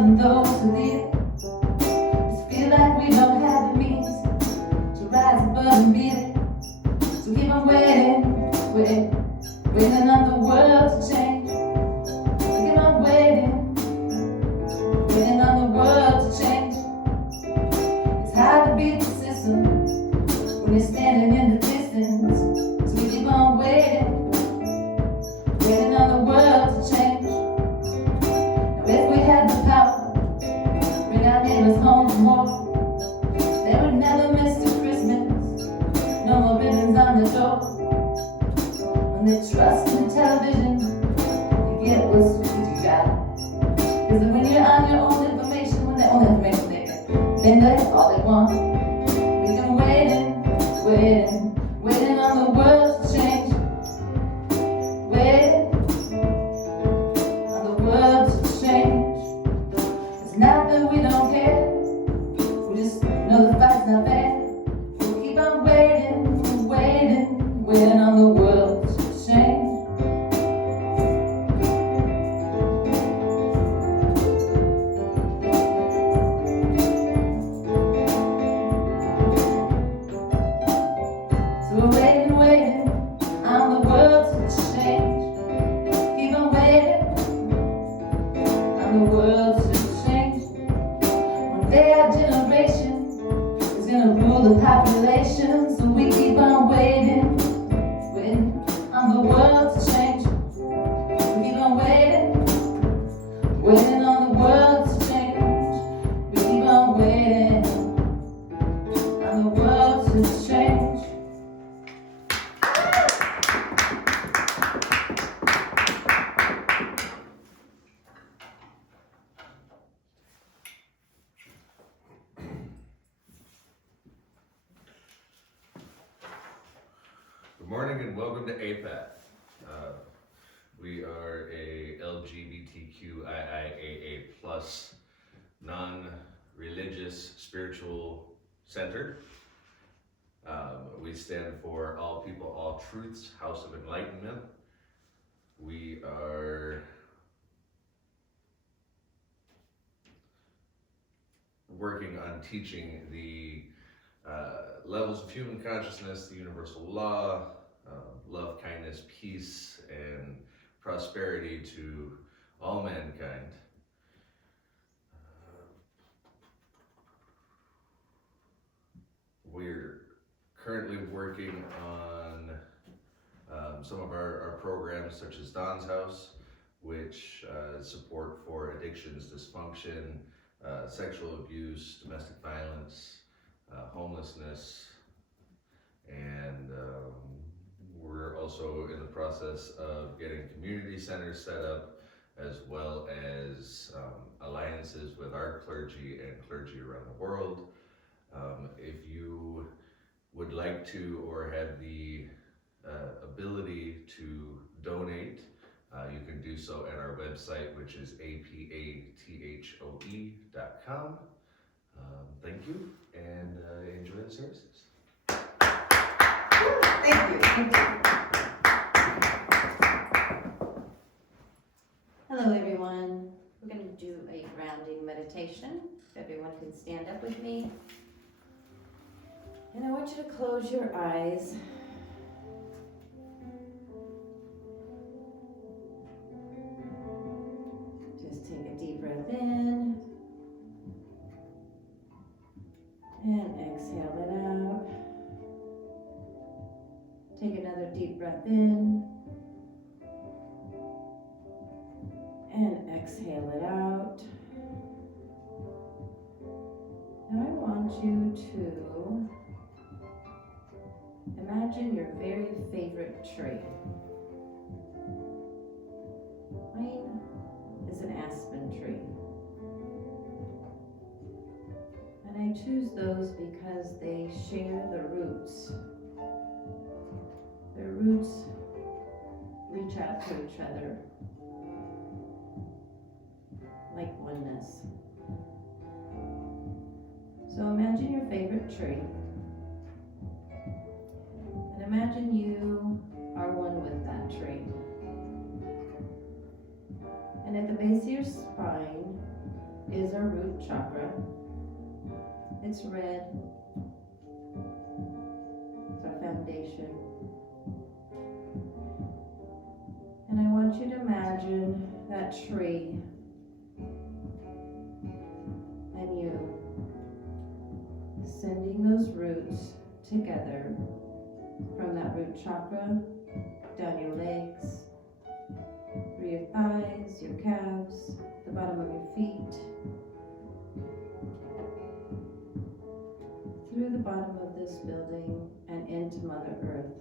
than those who lead it. Just feel like we don't have the means to rise above and beat it. So keep on waiting on the world to change. So keep on waiting on the world to change. It's hard to beat the system when you're standing in the distance. So we keep on waiting on the world to change. Now if we had the power, bring our neighbors home for more, they would never miss a Christmas, no more ribbons on the door. When they trust in television, you get what's you got. Cause when you're on your own information, when their own information they can, then that's all they want. We can waiting on the world to change. Waiting on the world to change. It's not that we don't care, we just know the fight's not fair. We'll keep on waiting on the world to change. So we're waiting on the world to change. Keep on waiting on the world to change. One day our generation is gonna rule the population. So we keep on waiting on the world to change. We keep on waiting on the world to change. We keep on waiting on the world to change. Good morning and welcome to APATH. We are a LGBTQ IIAA+ non-religious spiritual center. We stand for All People, All Truths, House of Enlightenment. We are working on teaching the levels of human consciousness, the universal law, love, kindness, peace, and prosperity to all mankind. We're currently working on some of our programs, such as Don's House, which support for addictions, dysfunction, sexual abuse, domestic violence, homelessness, and we're also in the process of getting community centers set up, as well as alliances with our clergy and clergy around the world. If you would like to or have the ability to donate, you can do so at our website, which is apathoe.com. Thank you, and enjoy the services. Thank you. Hello, everyone. We're going to do a grounding meditation. If everyone can stand up with me. And I want you to close your eyes. Just take a deep breath in. And exhale it out. Take another deep breath in. And exhale it out. Now I want you to imagine your very favorite tree. Mine is an aspen tree. And I choose those because they share the roots. Their roots reach out to each other like oneness. So imagine your favorite tree. And imagine you are one with that tree. And at the base of your spine, is our root chakra. It's red. It's our foundation. And I want you to imagine that tree and you sending those roots together from that root chakra down your legs, through your thighs, your calves, the bottom of your feet, through the bottom of this building and into Mother Earth.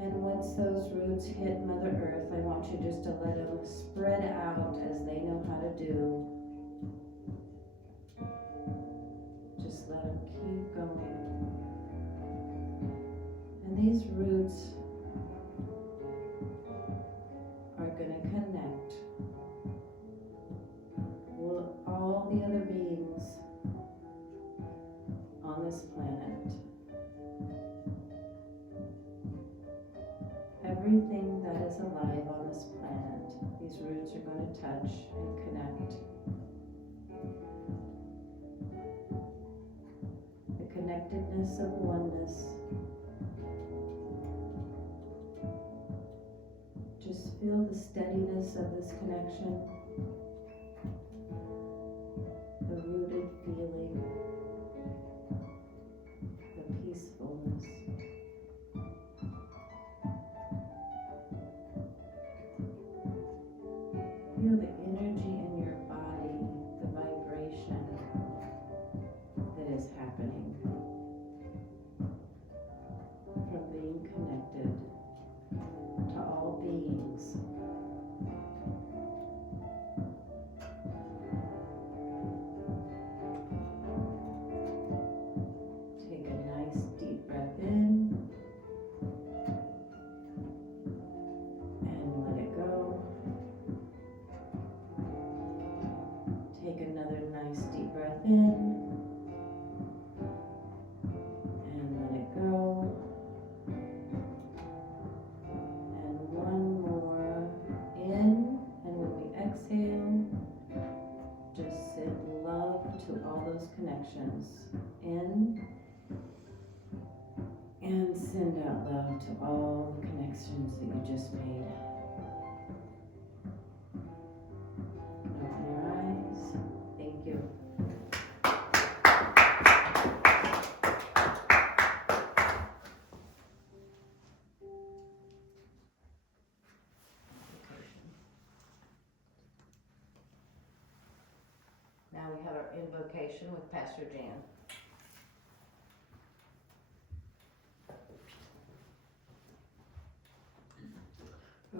And once those roots hit Mother Earth, I want you just to let them spread out as they know how to do. Just let them keep going. And these roots are going to connect with all the other beings on this planet. Everything that is alive on this planet, these roots are going to touch and connect. The connectedness of oneness. Just feel the steadiness of this connection, the rooted feeling, the peacefulness. Feel the energy in your body, the vibration that is happening from being connected to all beings. Take a nice deep breath in and let it go. Take another nice deep breath in and let it go. And one more in, and when we exhale, just send love to all those connections in, and send out love to all the connections that you just made. Open your eyes. Thank you. Now we have our invocation with Pastor Jan.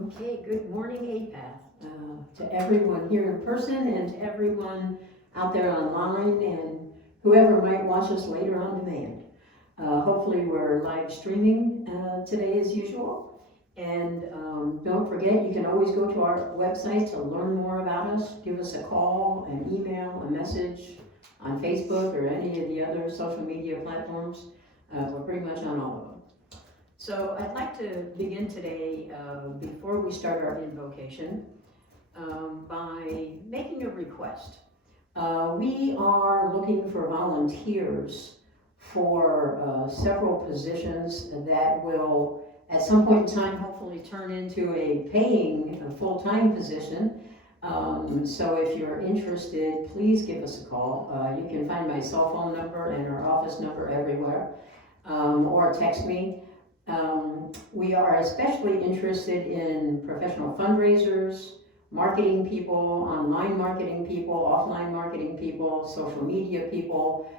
Okay, good morning, APATH, to everyone here in person and to everyone out there online and whoever might watch us later on demand. Hopefully we're live streaming today as usual. And don't forget, you can always go to our website to learn more about us. Give us a call, an email, a message on Facebook or any of the other social media platforms. We're pretty much on all of them. So I'd like to begin today, before we start our invocation, by making a request. We are looking for volunteers for several positions that will, at some point in time, hopefully turn into a paying full-time position. So if you're interested, please give us a call. You can find my cell phone number and our office number everywhere, or text me. We are especially interested in professional fundraisers, marketing people, online marketing people, offline marketing people, social media people.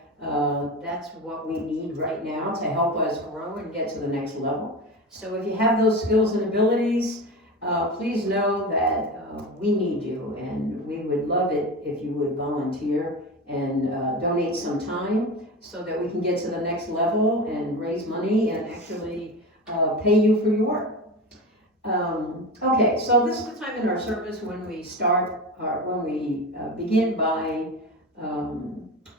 That's what we need right now to help us grow and get to the next level. So if you have those skills and abilities, please know that we need you, and we would love it if you would volunteer and donate some time so that we can get to the next level and raise money and actually pay you for your work. Okay, so this is the time in our service when we begin by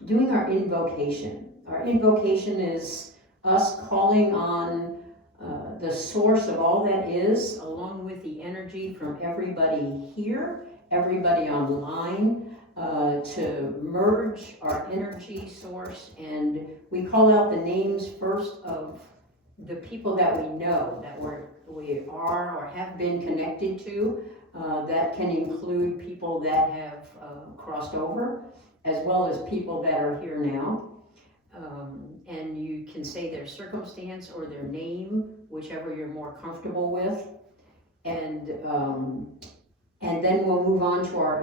doing our invocation. Our invocation is us calling on the source of all that is, along with the energy from everybody here, everybody online to merge our energy source, and we call out the names first of the people that we know that we are or have been connected to. That can include people that have crossed over, as well as people that are here now. And you can say their circumstance or their name, whichever you're more comfortable with. And then we'll move on to our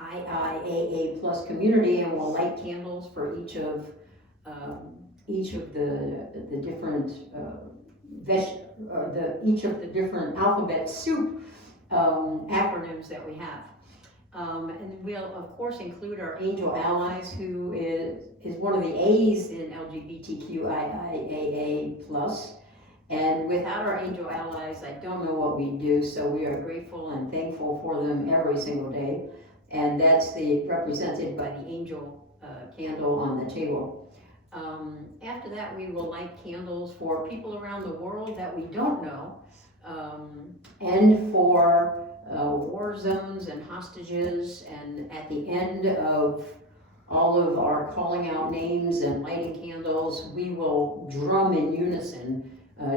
IIAA plus community, and we'll light candles for each of the different each of the different alphabet soup acronyms that we have. And we'll of course include our angel allies, who is one of the A's in LGBTQIAA plus. And without our angel allies, I don't know what we'd do, so we are grateful and thankful for them every single day. And that's represented by the angel candle on the table. After that, we will light candles for people around the world that we don't know, and for war zones and hostages. And at the end of all of our calling out names and lighting candles, we will drum in unison.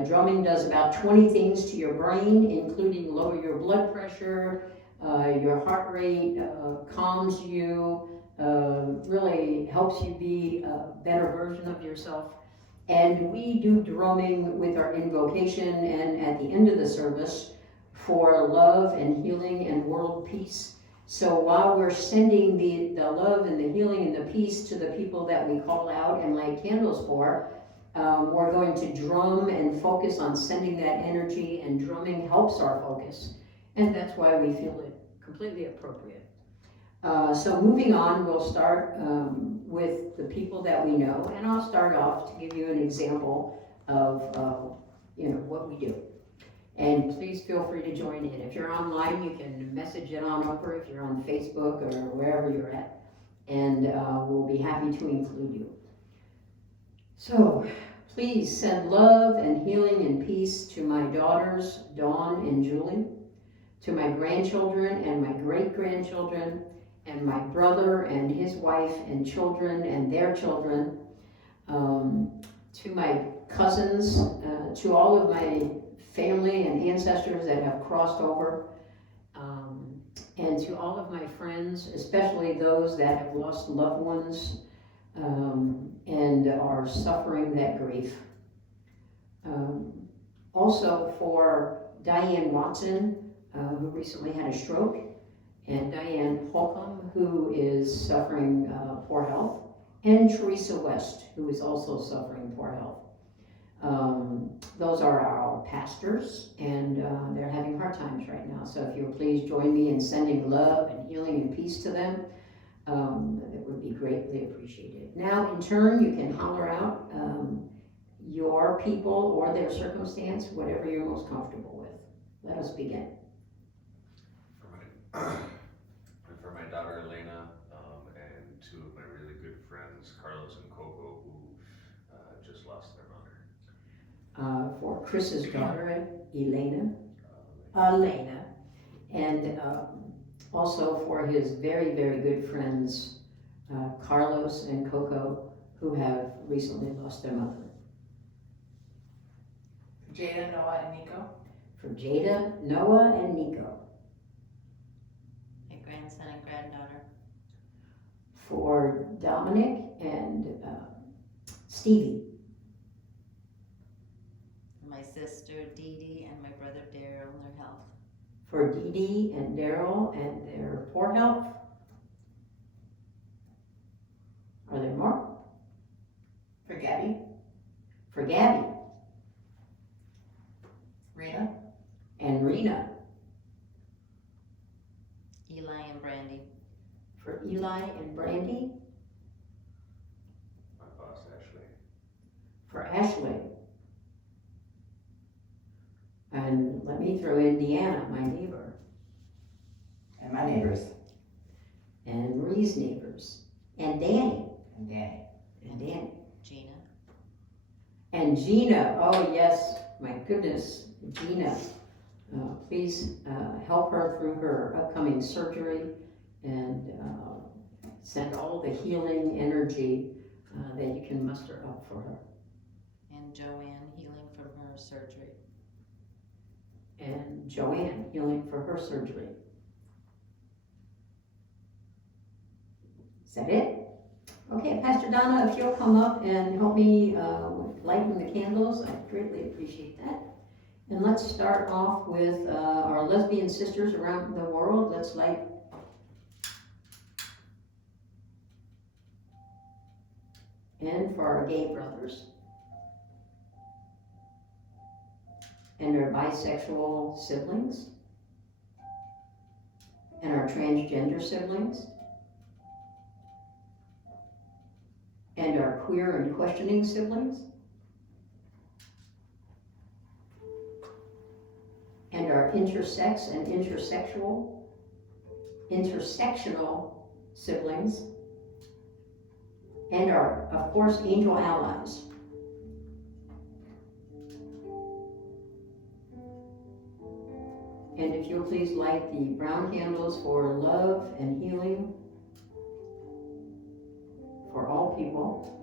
Drumming does about 20 things to your brain, including lower your blood pressure, your heart rate, calms you, really helps you be a better version of yourself. And we do drumming with our invocation and at the end of the service for love and healing and world peace. So while we're sending the love and the healing and the peace to the people that we call out and light candles for, we're going to drum and focus on sending that energy, and drumming helps our focus. And that's why we feel it completely appropriate. So moving on, we'll start with the people that we know, and I'll start off to give you an example of what we do. And please feel free to join in. If you're online, you can message it on over if you're on Facebook or wherever you're at, and we'll be happy to include you. So please send love and healing and peace to my daughters, Dawn and Julie, to my grandchildren and my great-grandchildren, and my brother and his wife and children and their children, to my cousins, to all of my family and ancestors that have crossed over, and to all of my friends, especially those that have lost loved ones and are suffering that grief. Also for Diane Watson, who recently had a stroke, and Diane Holcomb, who is suffering poor health, and Teresa West, who is also suffering poor health. Those are our pastors, and they're having hard times right now. So if you'll please join me in sending love and healing and peace to them, that would be greatly appreciated. Now, in turn, you can holler out your people or their circumstance, whatever you're most comfortable with. Let us begin. For my daughter Elena, and two of my really good friends, Carlos and Coco, who just lost their mother. For Chris's daughter, Elena, and also for his very, very good friends, Carlos and Coco, who have recently lost their mother. Jada, Noah, and Nico. For Jada, Noah, and Nico. My grandson and granddaughter. For Dominic and Stevie. My sister Dee Dee and my brother Daryl and their health. For Dee Dee and Daryl and their poor health. Are there more? For Gabby, For Gabby Rena, and Rena. Eli and Brandy. For Eli and Brandy. My boss Ashley. For Ashley. And let me throw in Deanna, my neighbor, and my neighbors, and Marie's neighbors, and Danny, and Danny. and Danny, Gina. and Gina. Oh yes, my goodness, Gina. Please help her through her upcoming surgery and send all the healing energy that you can muster up for her. And Joanne healing from her surgery. And Joanne healing for her surgery. Is that it? Okay, Pastor Donna, if you'll come up and help me with lighting the candles, I'd greatly appreciate that. And let's start off with our lesbian sisters around the world. Let's light. And for our gay brothers. And our bisexual siblings. And our transgender siblings. And our queer and questioning siblings. And our intersex and intersectional siblings. And our, of course, angel allies. And if you'll please light the brown candles for love and healing for all people.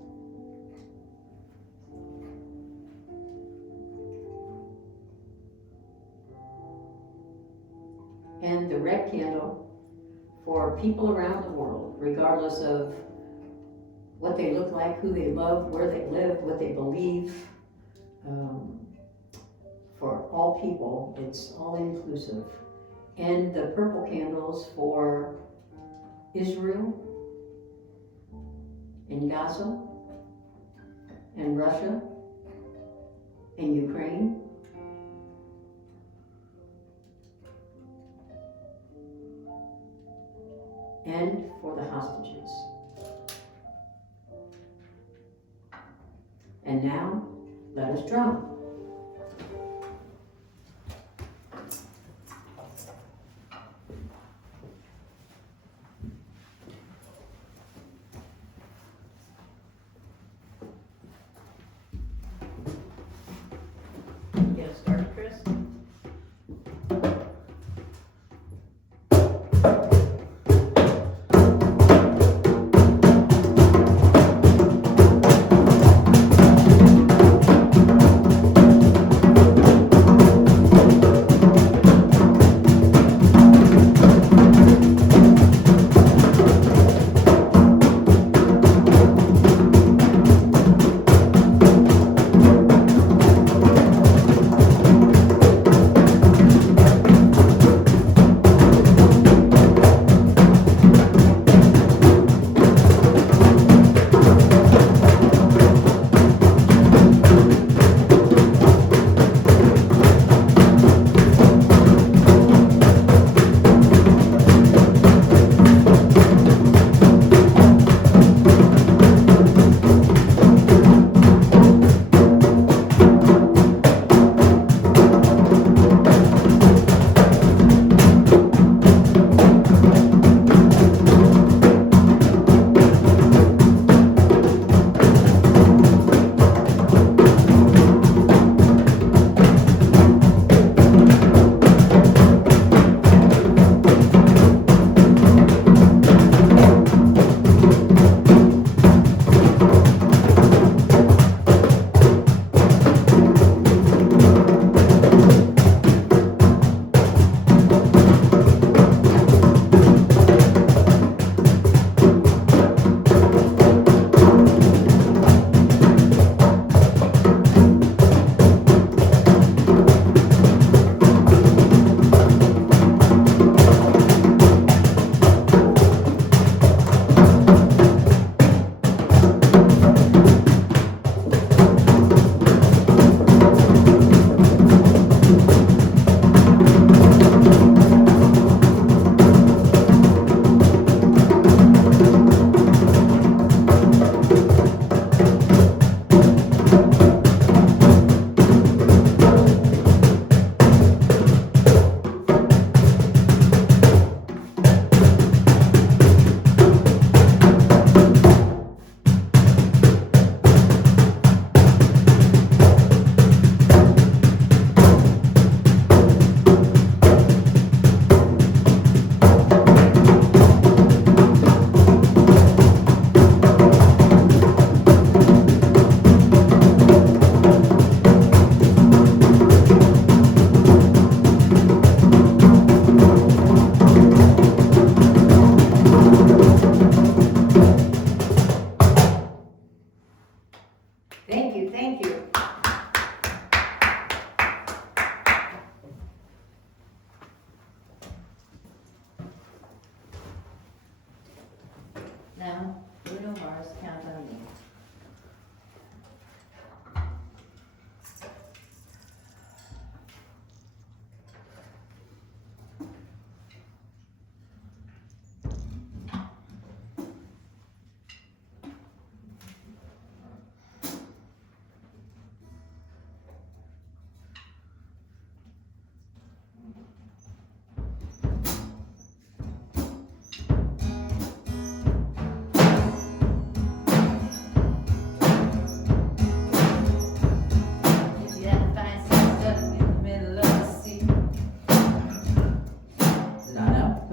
And the red candle for people around the world, regardless of what they look like, who they love, where they live, what they believe. For all people, it's all inclusive. And the purple candles for Israel and Gaza and Russia and Ukraine. And for the hostages. And now, let us drum. Get us started, Chris?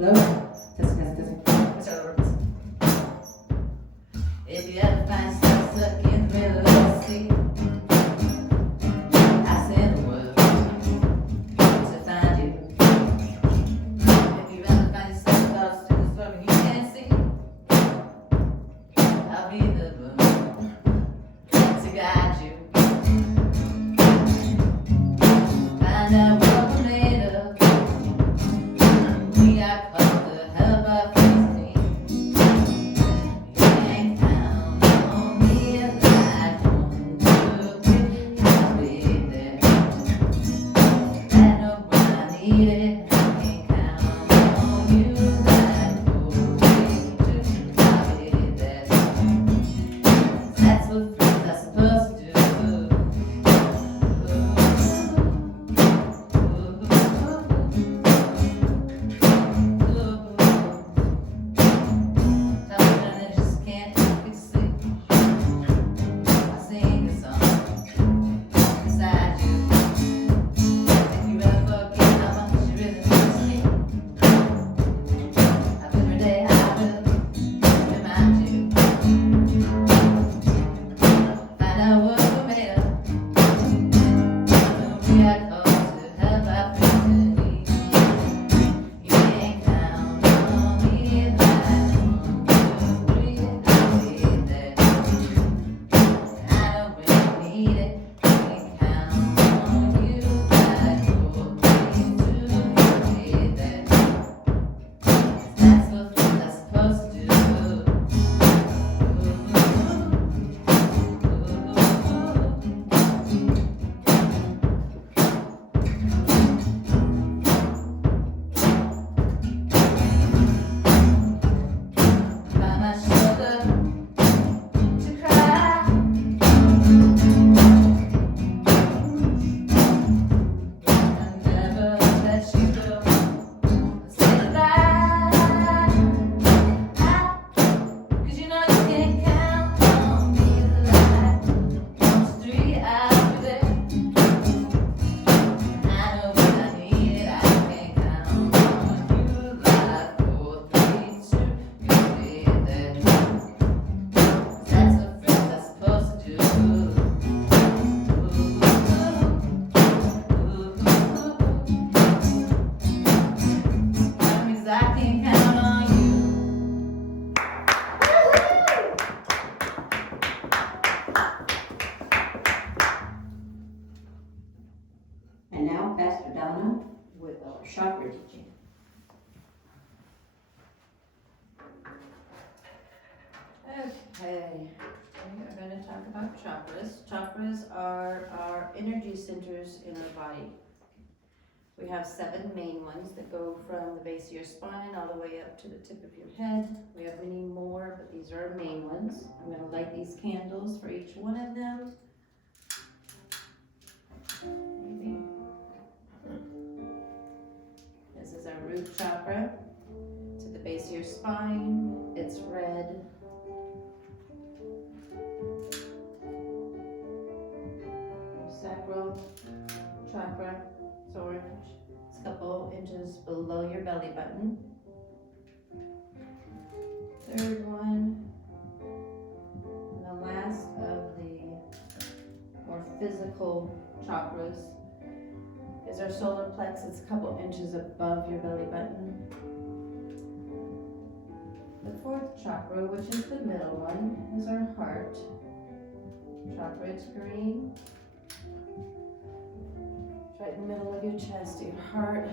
Hello? Testing. Let's start over. If you ever find yourself stuck in the middle of the sea, I send the word to find you. If you ever find yourself lost in the storm and you can't see, I'll be the one to guide you. Find out what we're made of. We got called to help our friends need. You ain't count on me like 1, 2, 3. I'll be there. I know when I need it. I can't count on you like 4, 3, 2. I'll be there. That's what friends are supposed to do. And now Pastor Donna with our chakra teaching. Okay, we are going to talk about chakras. Chakras are our energy centers in our body. We have 7 main ones that go from the base of your spine all the way up to the tip of your head. We have many more, but these are our main ones. I'm going to light these candles for each one of them. Maybe. This is our root chakra. To the base of your spine, it's red. Sacral chakra, it's orange. It's a couple inches below your belly button. Third one, and the last of the more physical chakras is our solar plex. It's a couple inches above your belly button. The fourth chakra, which is the middle one, is our heart chakra. It's green. Right in the middle of your chest, your heart,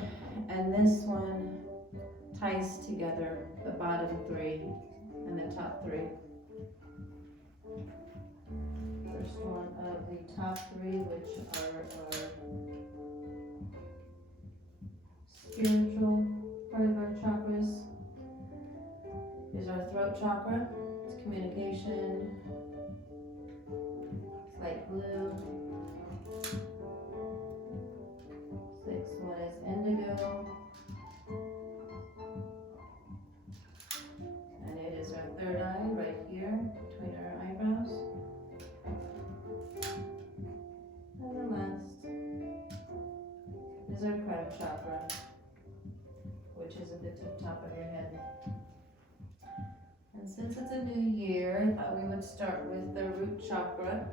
and this one ties together the bottom 3 and the top 3. First one of the top 3, which are our spiritual part of our chakras, is our throat chakra. It's communication. It's light blue. 6th one is indigo, and it is our third eye right here between our eyebrows. And the last is our crown chakra, which which is at the top of your head. And since it's a new year, I thought we would start with the root chakra.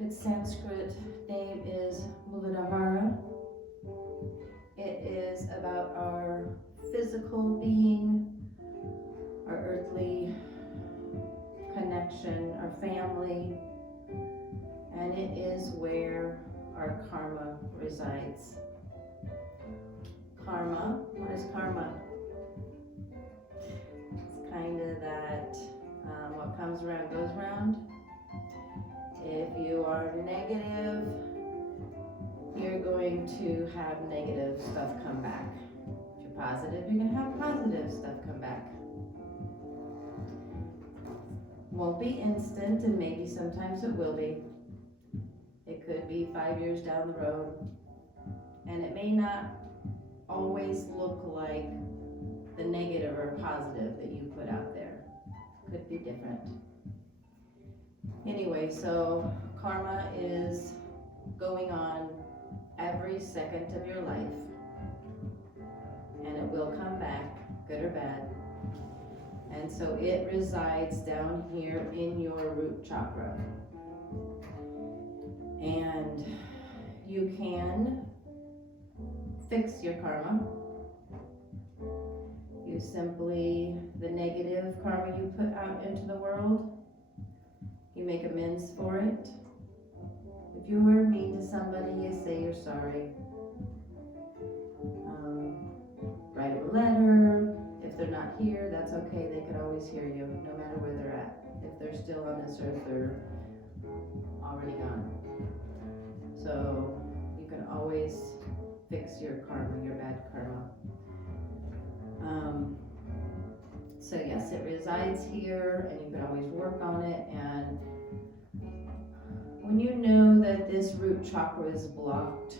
Its Sanskrit name is Muladhara. It is about our physical being, our earthly connection, our family, and it is where our karma resides. Karma, what is karma? It's kind of that what comes around goes around. If you are negative, you're going to have negative stuff come back. If you're positive, you're going to have positive stuff come back. Won't be instant, and maybe sometimes it will be. It could be 5 years down the road, and it may not always look like the negative or positive that you put out there. Could be different. Anyway, so karma is going on every second of your life, and it will come back, good or bad. And so it resides down here in your root chakra. And you can fix your karma. You simply, the negative karma you put out into the world, you make amends for it. If you were mean to somebody, you say you're sorry. Write them a letter. If they're not here, that's okay. They can always hear you, no matter where they're at. If they're still on this earth, they're already gone. So you can always fix your karma, your bad karma. So yes, it resides here, and you can always work on it. And when you know that this root chakra is blocked,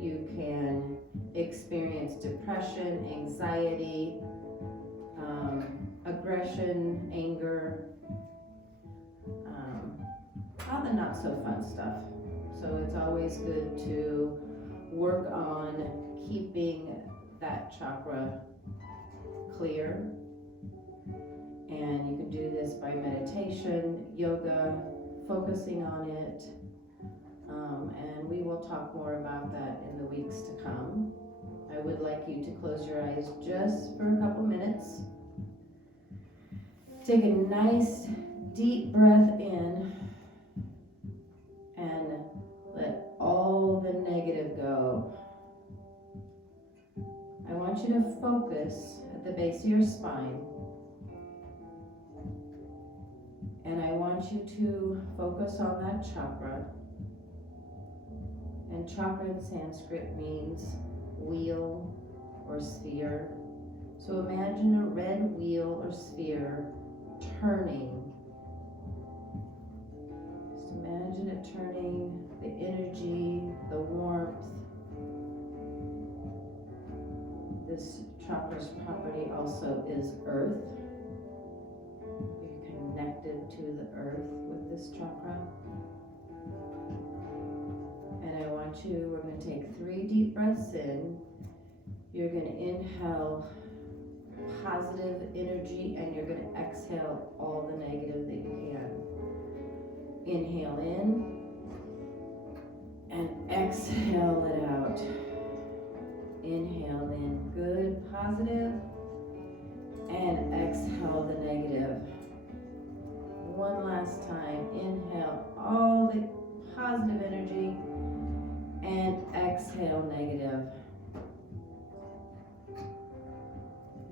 you can experience depression, anxiety, aggression, anger, all the not so fun stuff. So it's always good to work on keeping that chakra clear. And you can do this by meditation, yoga, focusing on it. And we will talk more about that in the weeks to come. I would like you to close your eyes just for a couple minutes. Take a nice deep breath in and let all the negative go. I want you to focus at the base of your spine. And I want you to focus on that chakra. And chakra in Sanskrit means wheel or sphere. So imagine a red wheel or sphere turning. Just imagine it turning, the energy, the warmth. This chakra's property also is earth. You're connected to the earth with this chakra. And I want you, we're going to take 3 deep breaths in. You're going to inhale positive energy, and you're going to exhale all the negative that you can. Inhale in and exhale it out. Inhale in good, positive, and exhale the negative. One last time. Inhale all the positive energy and exhale negative.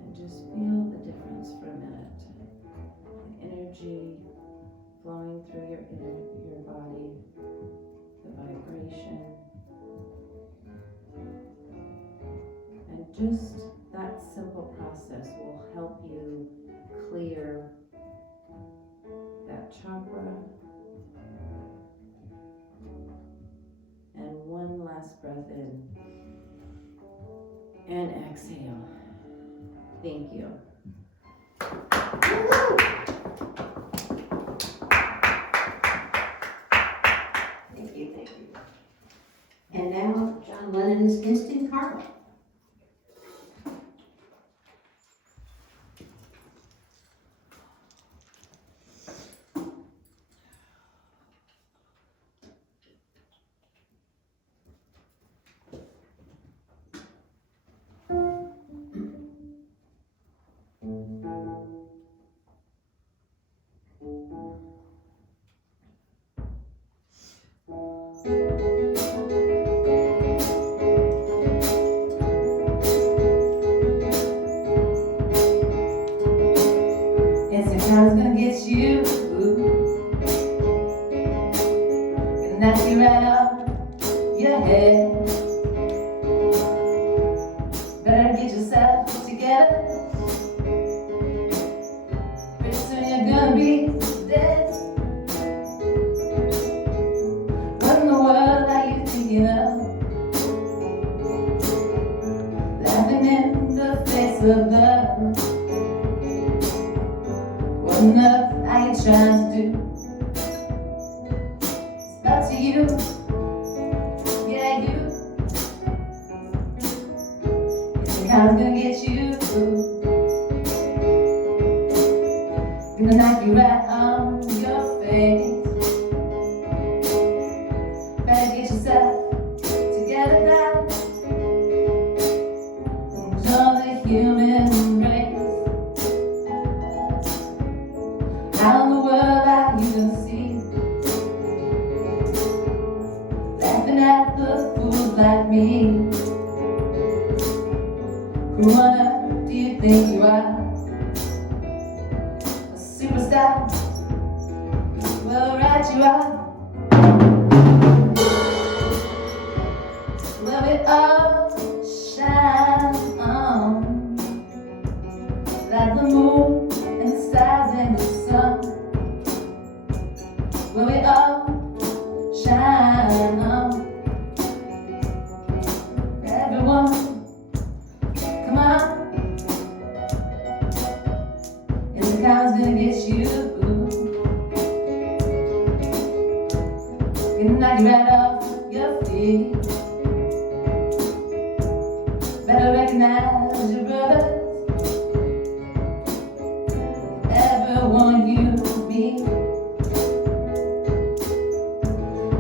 And just feel the difference for a minute. The energy flowing through your body, the vibration. And just that simple process will help you clear that chakra. And one last breath in and exhale. Thank you. Thank you, thank you. And now, John Lennon is instant karma. Instant karma's gonna get you. Gonna knock you right off your head. Better get yourself together. Pretty soon you're gonna be dead. What in the world are you thinking of? Laughing in the face of love. What on earth are you trying to do? It's up to you. Yeah, you. Instant karma's gonna get you. Gonna knock you right on your face. Better get yourself together now. Enjoy the human race. How in the world are you gonna see? Laughing at the fools like me. Who on earth do you think you are? A superstar? Well, right you are. Well, we all shine on like the moon and the stars and the sun. Well, we all shine on. Everyone, come on. Instant karma's gonna get you. Gonna knock you right off your feet. Better recognize your brothers. Everyone you meet.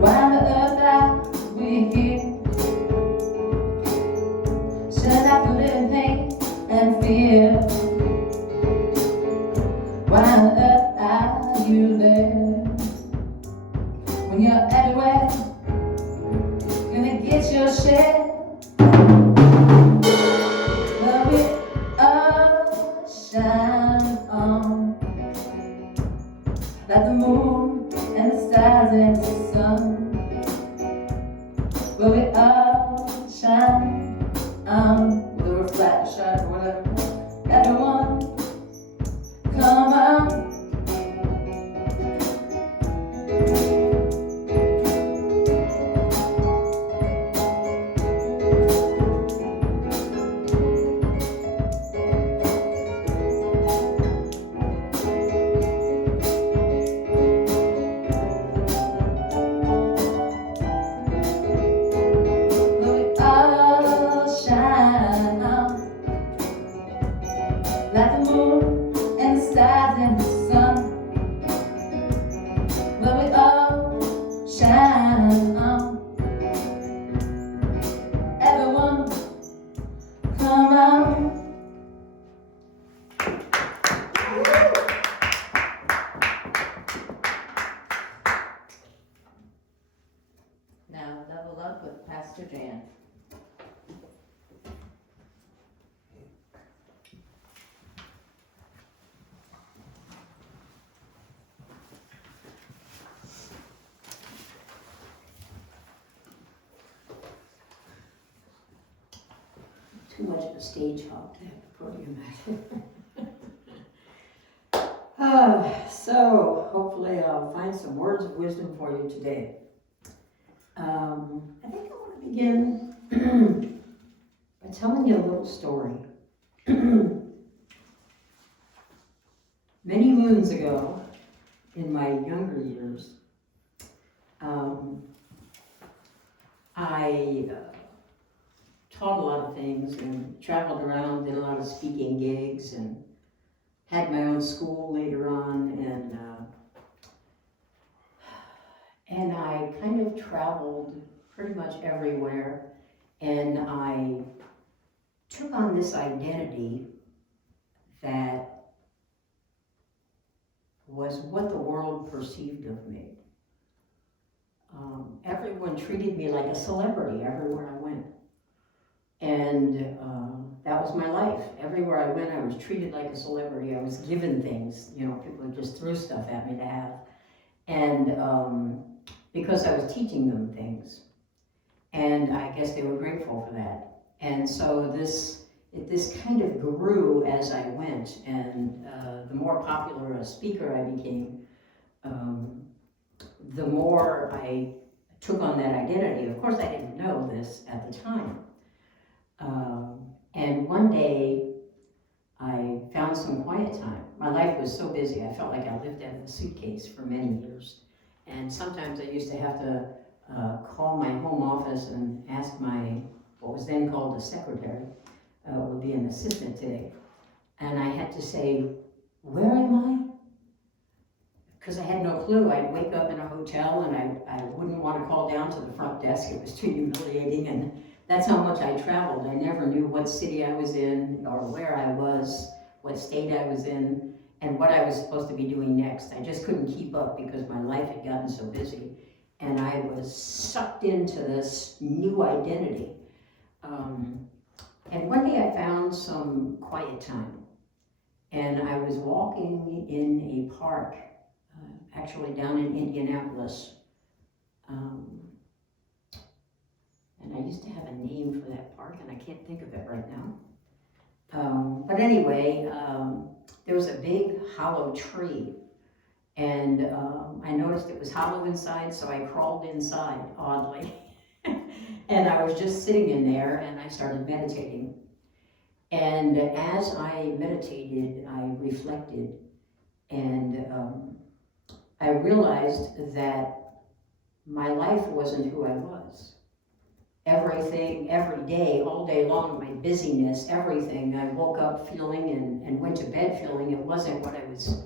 Why on earth are we here? Should I live in pain and fear? Why on earth are you there? When you're everywhere, gonna get your share. Well, we all shine on like the moon and the stars and the sun. Well, we all shine on with a reflection or whatever. Everyone, come on. Well, we all shine on like the moon and the stars and the sun. Well, we all shine on. Everyone, come on. Now level up with Pastor Jan. Too much of a stage hog to have the podium at. So hopefully I'll find some words of wisdom for you today. I think I want to begin by telling you a little story. Many moons ago, in my younger years, I taught a lot of things and traveled around, did a lot of speaking gigs, and had my own school later on, and I kind of traveled pretty much everywhere, and I took on this identity that was what the world perceived of me. Everyone treated me like a celebrity everywhere I went. And that was my life. Everywhere I went, I was treated like a celebrity. I was given things, you know, people just threw stuff at me to have. And because I was teaching them things. And I guess they were grateful for that. And so this kind of grew as I went. And the more popular a speaker I became, the more I took on that identity. Of course, I didn't know this at the time. And one day, I found some quiet time. My life was so busy, I felt like I lived out of a suitcase for many years. And sometimes I used to have to call my home office and ask what was then called a secretary, would be an assistant today. And I had to say, where am I? Because I had no clue. I'd wake up in a hotel and I wouldn't want to call down to the front desk. It was too humiliating, and that's how much I traveled. I never knew what city I was in or where I was, what state I was in, and what I was supposed to be doing next. I just couldn't keep up because my life had gotten so busy. And I was sucked into this new identity. And one day I found some quiet time. And I was walking in a park, actually down in Indianapolis. And I used to have a name for that park, and I can't think of it right now. But anyway, there was a big hollow tree, and I noticed it was hollow inside, so I crawled inside, oddly. And I was just sitting in there, and I started meditating. And as I meditated, I reflected, and I realized that my life wasn't who I was. Everything, every day, all day long, my busyness, everything, I woke up feeling and went to bed feeling it wasn't what I was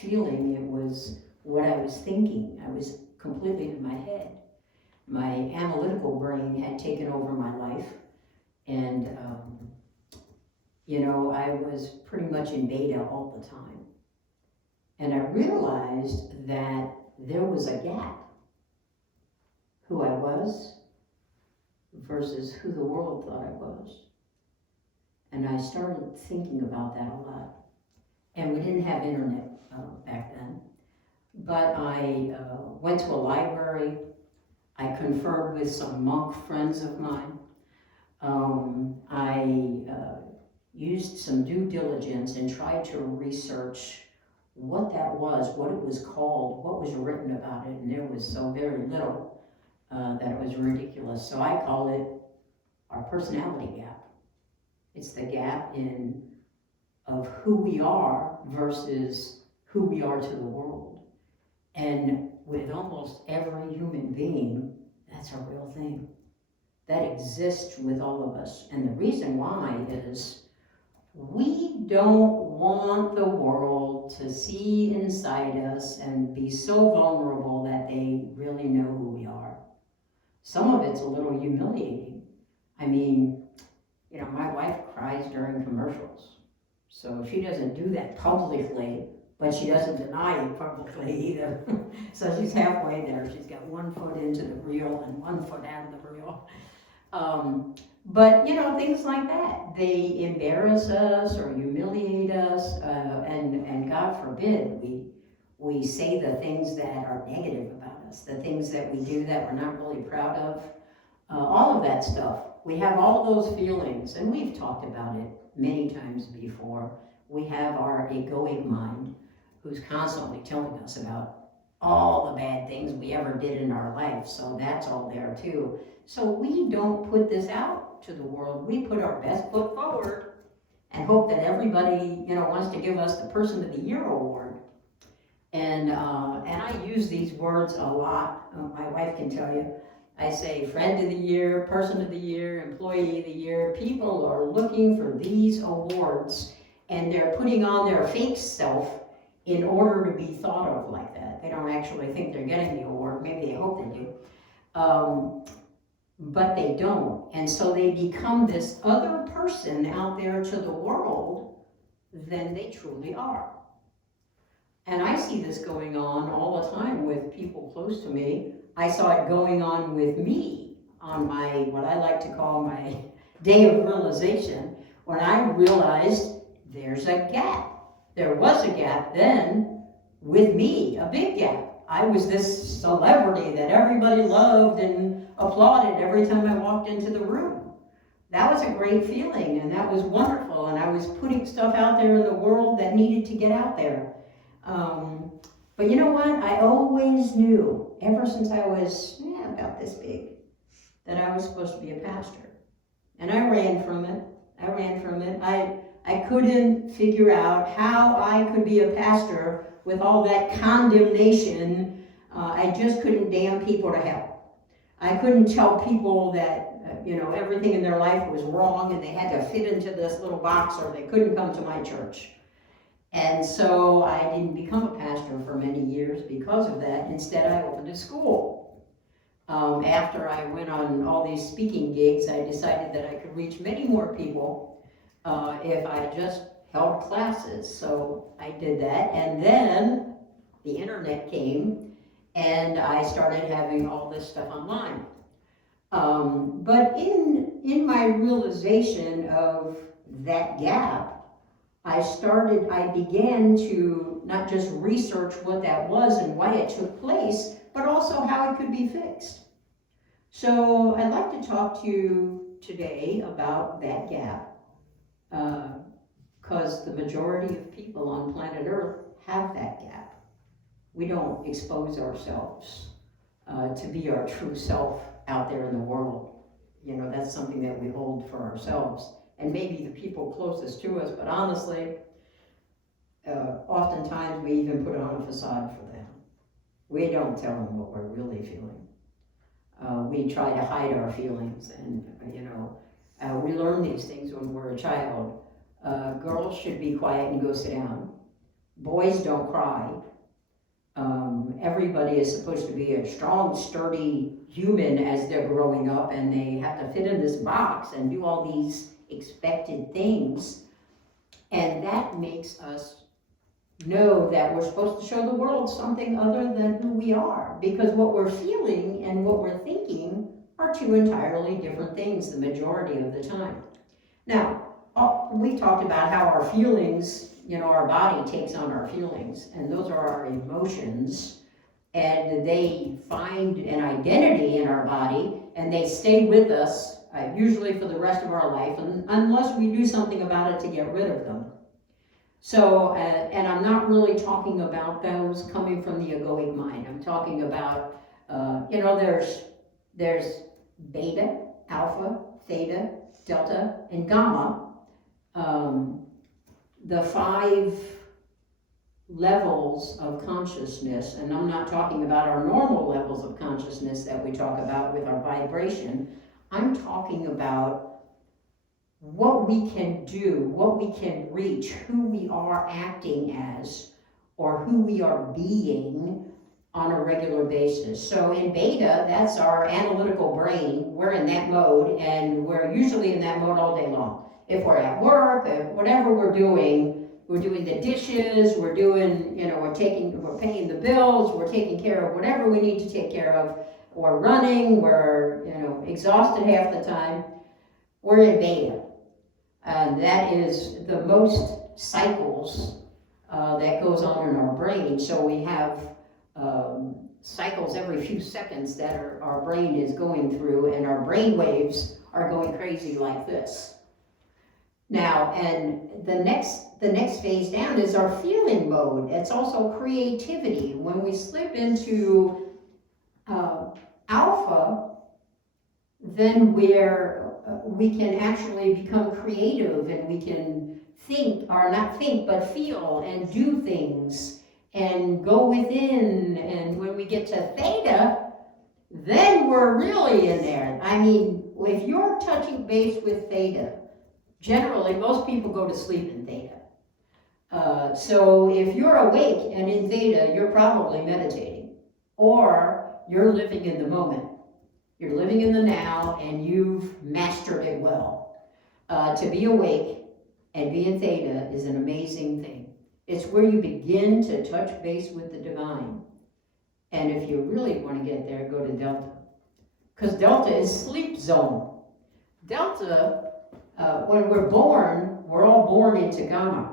feeling, it was what I was thinking. I was completely in my head. My analytical brain had taken over my life, and you know, I was pretty much in beta all the time. And I realized that there was a gap. Who I was versus who the world thought I was. And I started thinking about that a lot. And we didn't have internet back then. But I went to a library. I conferred with some monk friends of mine. I used some due diligence and tried to research what that was, what it was called, what was written about it, and there was so very little that it was ridiculous. So I call it our personality gap. It's the gap of who we are versus who we are to the world. And with almost every human being, that's a real thing. That exists with all of us. And the reason why is we don't want the world to see inside us and be so vulnerable that they really know who we are. Some of it's a little humiliating. I mean, you know, my wife cries during commercials. So she doesn't do that publicly, but she doesn't deny it publicly either. So she's halfway there. She's got 1 foot into the reel and 1 foot out of the reel. But, you know, things like that. They embarrass us or humiliate us, and God forbid we say the things that are negative about us, the things that we do that we're not really proud of, all of that stuff. We have all those feelings, and we've talked about it many times before. We have our egoic mind who's constantly telling us about all the bad things we ever did in our life, so that's all there too. So we don't put this out to the world. We put our best foot forward and hope that everybody, you know, wants to give us the Person of the Year award. And I use these words a lot. My wife can tell you. I say friend of the year, person of the year, employee of the year. People are looking for these awards and they're putting on their fake self in order to be thought of like that. They don't actually think they're getting the award, maybe they hope they do. But they don't. And so they become this other person out there to the world than they truly are. And I see this going on all the time with people close to me. I saw it going on with me on my, what I like to call my day of realization, when I realized there's a gap. There was a gap then with me, a big gap. I was this celebrity that everybody loved and applauded every time I walked into the room. That was a great feeling, and that was wonderful, and I was putting stuff out there in the world that needed to get out there. But you know what? I always knew, ever since I was about this big, that I was supposed to be a pastor. And I ran from it. I couldn't figure out how I could be a pastor with all that condemnation. I just couldn't damn people to hell. I couldn't tell people that everything in their life was wrong and they had to fit into this little box or they couldn't come to my church. And so I didn't become a pastor for many years because of that. Instead, I opened a school. After I went on all these speaking gigs, I decided that I could reach many more people if I just held classes. So I did that. And then the internet came and I started having all this stuff online. But in my realization of that gap, I began to not just research what that was and why it took place, but also how it could be fixed. So I'd like to talk to you today about that gap, because the majority of people on planet Earth have that gap. We don't expose ourselves to be our true self out there in the world. That's something that we hold for ourselves. And maybe the people closest to us, but honestly, oftentimes we even put on a facade for them. We don't tell them what we're really feeling. We try to hide our feelings, and we learn these things when we're a child. Girls should be quiet and go sit down. Boys don't cry. Everybody is supposed to be a strong, sturdy human as they're growing up, and they have to fit in this box and do all these expected things, and that makes us know that we're supposed to show the world something other than who we are, because what we're feeling and what we're thinking are two entirely different things the majority of the time. Now, we talked about how our feelings, our body takes on our feelings, and those are our emotions, and they find an identity in our body, and they stay with us usually for the rest of our life, unless we do something about it to get rid of them. So, and I'm not really talking about those coming from the egoic mind. I'm talking about, there's beta, alpha, theta, delta, and gamma. The 5 levels of consciousness, and I'm not talking about our normal levels of consciousness that we talk about with our vibration. I'm talking about what we can do, what we can reach, who we are acting as, or who we are being on a regular basis. So in beta, that's our analytical brain. We're in that mode, and we're usually in that mode all day long. If we're at work, whatever we're doing the dishes, we're paying the bills, we're taking care of whatever we need to take care of. We're running, we're exhausted half the time. We're in beta. That is the most cycles that goes on in our brain. So we have cycles every few seconds that our brain is going through, and our brain waves are going crazy like this. Now, and the next phase down is our feeling mode. It's also creativity. When we slip into alpha, then we can actually become creative, and we can think, or not think, but feel and do things and go within. And when we get to theta, Then we're really in there. I mean, if you're touching base with theta, generally most people go to sleep in theta. So if you're awake and in theta, you're probably meditating, or you're living in the moment. You're living in the now and you've mastered it well. To be awake and be in theta is an amazing thing. It's where you begin to touch base with the divine. And if you really want to get there, go to delta. Because delta is sleep zone. Delta, when we're born, we're all born into gamma.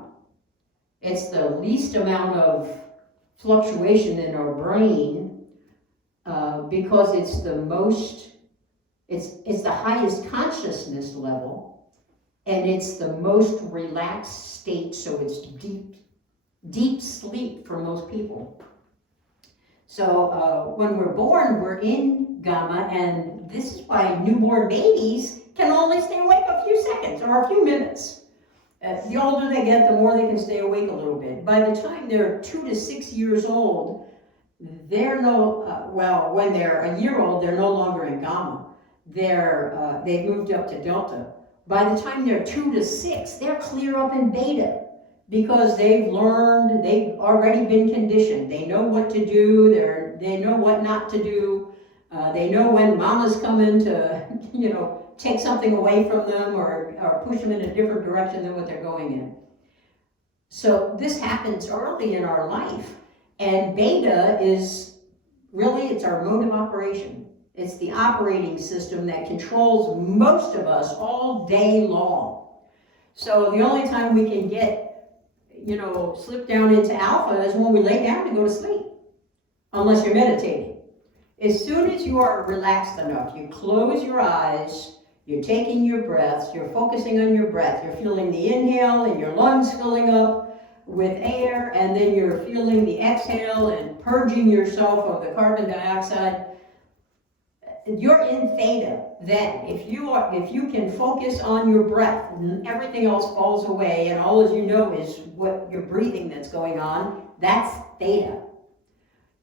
It's the least amount of fluctuation in our brain because it's the most, it's the highest consciousness level, and it's the most relaxed state, so it's deep sleep for most people. So when we're born, we're in gamma, and this is why newborn babies can only stay awake a few seconds or a few minutes. The older they get, the more they can stay awake a little bit. By the time they're 2 to 6 years old, they're when they're a year old, they're no longer in gamma. They've moved up to delta. By the time they're 2 to 6, they're clear up in beta because they've learned, they've already been conditioned. They know what to do, they know what not to do. They know when mama's coming to, take something away from them or push them in a different direction than what they're going in. So this happens early in our life, and beta is really, it's our mode of operation. It's the operating system that controls most of us all day long. So the only time we can get, slip down into alpha is when we lay down to go to sleep, unless you're meditating. As soon as you are relaxed enough, you close your eyes, you're taking your breaths, you're focusing on your breath, you're feeling the inhale and your lungs filling up with air, and then you're feeling the exhale and purging yourself of the carbon dioxide. You're in theta then. If you can focus on your breath, everything else falls away, and all as you know is what you're breathing that's going on, that's theta.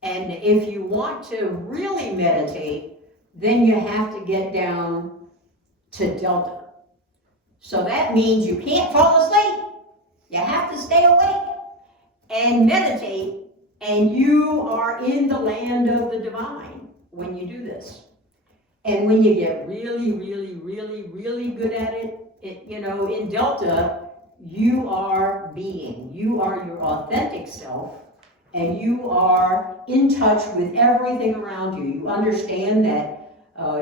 And if you want to really meditate, then you have to get down to delta. So that means you can't fall asleep. You have to stay awake and meditate, and you are in the land of the divine when you do this. And when you get really, really, really, really good at it, in delta, you are being. You are your authentic self, and you are in touch with everything around you. You understand that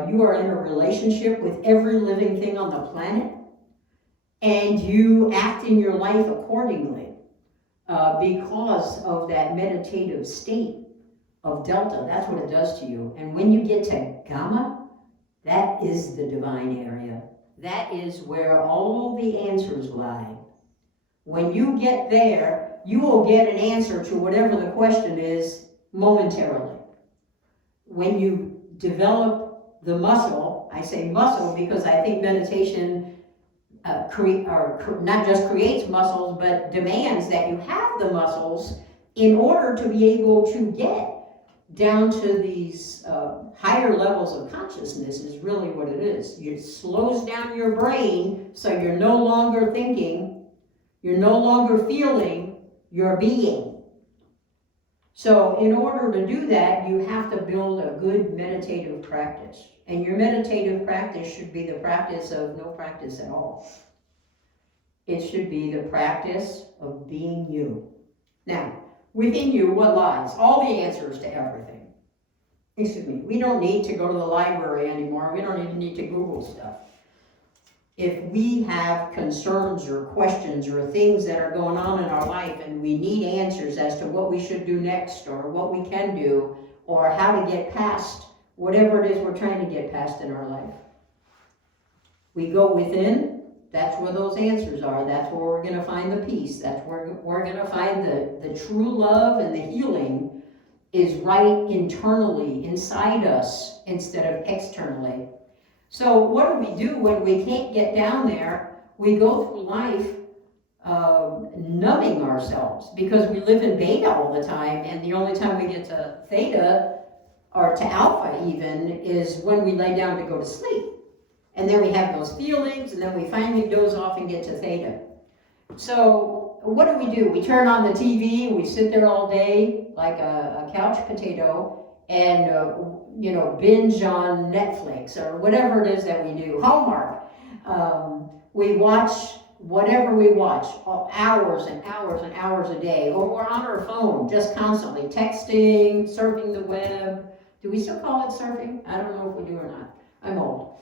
you are in a relationship with every living thing on the planet, and you act in your life accordingly because of that meditative state of delta. That's what it does to you. And when you get to gamma, that is the divine area. That is where all the answers lie. When you get there, you will get an answer to whatever the question is momentarily. When you develop the muscle, I say muscle because I think meditation not just creates muscles, but demands that you have the muscles in order to be able to get down to these higher levels of consciousness is really what it is. It slows down your brain so you're no longer thinking, you're no longer feeling, you're being. So in order to do that, you have to build a good meditative practice. And your meditative practice should be the practice of no practice at all. It should be the practice of being you. Now, within you, what lies? All the answers to everything. Excuse me, we don't need to go to the library anymore. We don't even need to Google stuff. If we have concerns or questions or things that are going on in our life and we need answers as to what we should do next or what we can do or how to get past whatever it is we're trying to get past in our life, we go within. That's where those answers are. That's where we're going to find the peace. That's where we're going to find the true love, and the healing is right internally, inside us, instead of externally. So what do we do when we can't get down there? We go through life numbing ourselves because we live in beta all the time, and the only time we get to theta, or to alpha even, is when we lay down to go to sleep. And then we have those feelings, and then we finally doze off and get to theta. So what do? We turn on the TV, we sit there all day like a couch potato, and binge on Netflix or whatever it is that we do, Hallmark. We watch whatever we watch, hours and hours and hours a day, or we're on our phone just constantly texting, surfing the web. Do we still call it surfing? I don't know if we do or not. I'm old.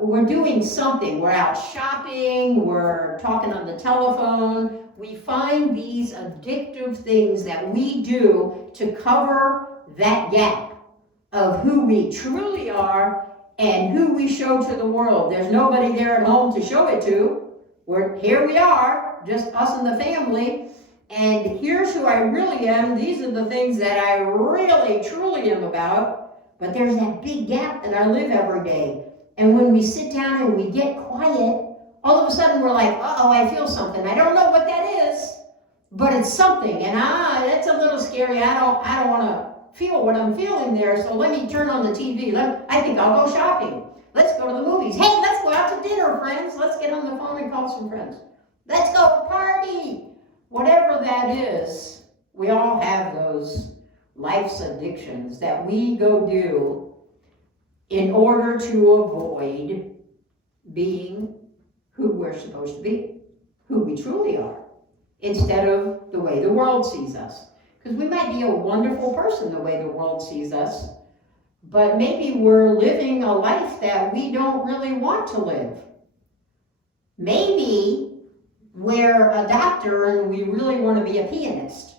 We're doing something. We're out shopping, we're talking on the telephone. We find these addictive things that we do to cover that gap of who we truly are and who we show to the world. There's nobody there at home to show it to. Here we are, just us and the family, and here's who I really am. These are the things that I really, truly am about. But there's that big gap that I live every day. And when we sit down and we get quiet, all of a sudden we're like, uh-oh, I feel something. I don't know what that is, but it's something. And that's a little scary. I don't want to feel what I'm feeling there, so let me turn on the TV. I think I'll go shopping. Let's go to the movies. Hey, let's go out to dinner, friends. Let's get on the phone and call some friends. Let's go party. Whatever that is, we all have those life's addictions that we go do in order to avoid being who we're supposed to be, who we truly are, instead of the way the world sees us. Because we might be a wonderful person the way the world sees us, but maybe we're living a life that we don't really want to live. Maybe we're a doctor and we really want to be a pianist.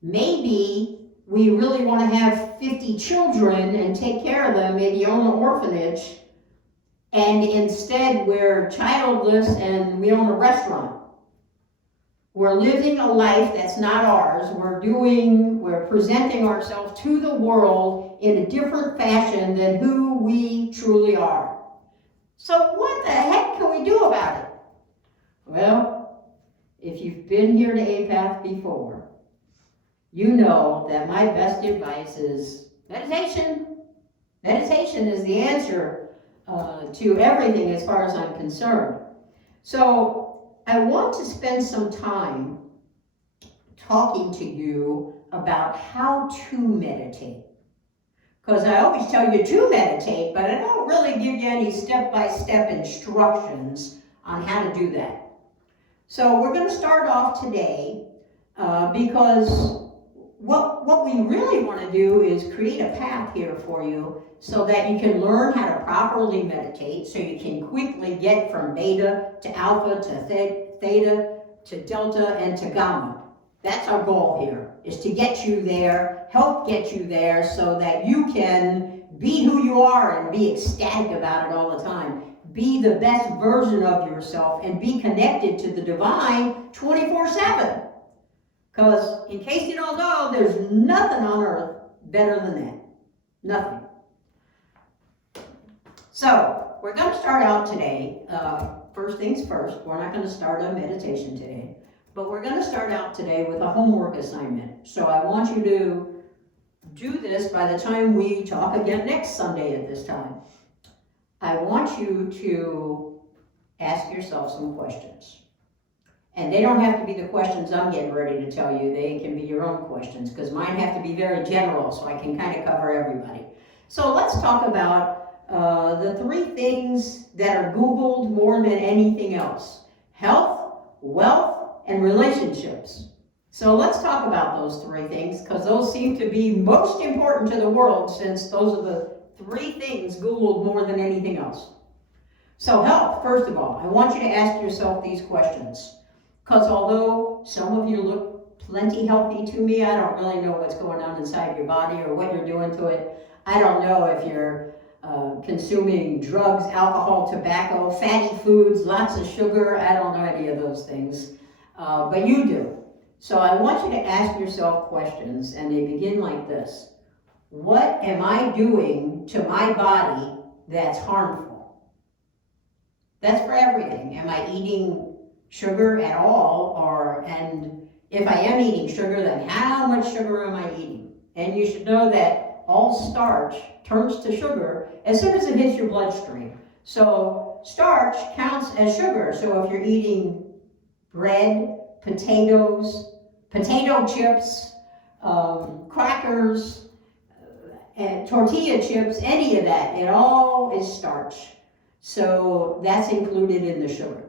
Maybe we really want to have 50 children and take care of them, maybe own an orphanage, and instead we're childless and we own a restaurant. We're living a life that's not ours. We're presenting ourselves to the world in a different fashion than who we truly are. So what the heck can we do about it? Well, if you've been here to APATH before, you know that my best advice is meditation. Meditation is the answer to everything as far as I'm concerned. So I want to spend some time talking to you about how to meditate. Because I always tell you to meditate, but I don't really give you any step-by-step instructions on how to do that. So we're going to start off today because what we really want to do is create a path here for you so that you can learn how to properly meditate, so you can quickly get from beta to alpha to theta to delta and to gamma. That's our goal here, is to get you there, help get you there so that you can be who you are and be ecstatic about it all the time. Be the best version of yourself and be connected to the divine 24/7. Because in case you don't know, there's nothing on earth better than that. Nothing. So, we're going to start out today, first things first, we're not going to start a meditation today, but we're going to start out today with a homework assignment. So I want you to do this by the time we talk again next Sunday at this time. I want you to ask yourself some questions. And they don't have to be the questions I'm getting ready to tell you. They can be your own questions, because mine have to be very general so I can kind of cover everybody. So let's talk about the three things that are Googled more than anything else: health, wealth, and relationships. So let's talk about those three things, because those seem to be most important to the world, since those are the three things Googled more than anything else. So health, first of all, I want you to ask yourself these questions. Because although some of you look plenty healthy to me, I don't really know what's going on inside your body or what you're doing to it. I don't know if you're consuming drugs, alcohol, tobacco, fatty foods, lots of sugar. I don't know any of those things, but you do. So I want you to ask yourself questions, and they begin like this. What am I doing to my body that's harmful? That's for everything. Am I eating sugar at all? And if I am eating sugar, then how much sugar am I eating? And you should know that all starch turns to sugar as soon as it hits your bloodstream. So starch counts as sugar. So if you're eating bread, potatoes, potato chips, crackers, and tortilla chips, any of that, it all is starch. So that's included in the sugar.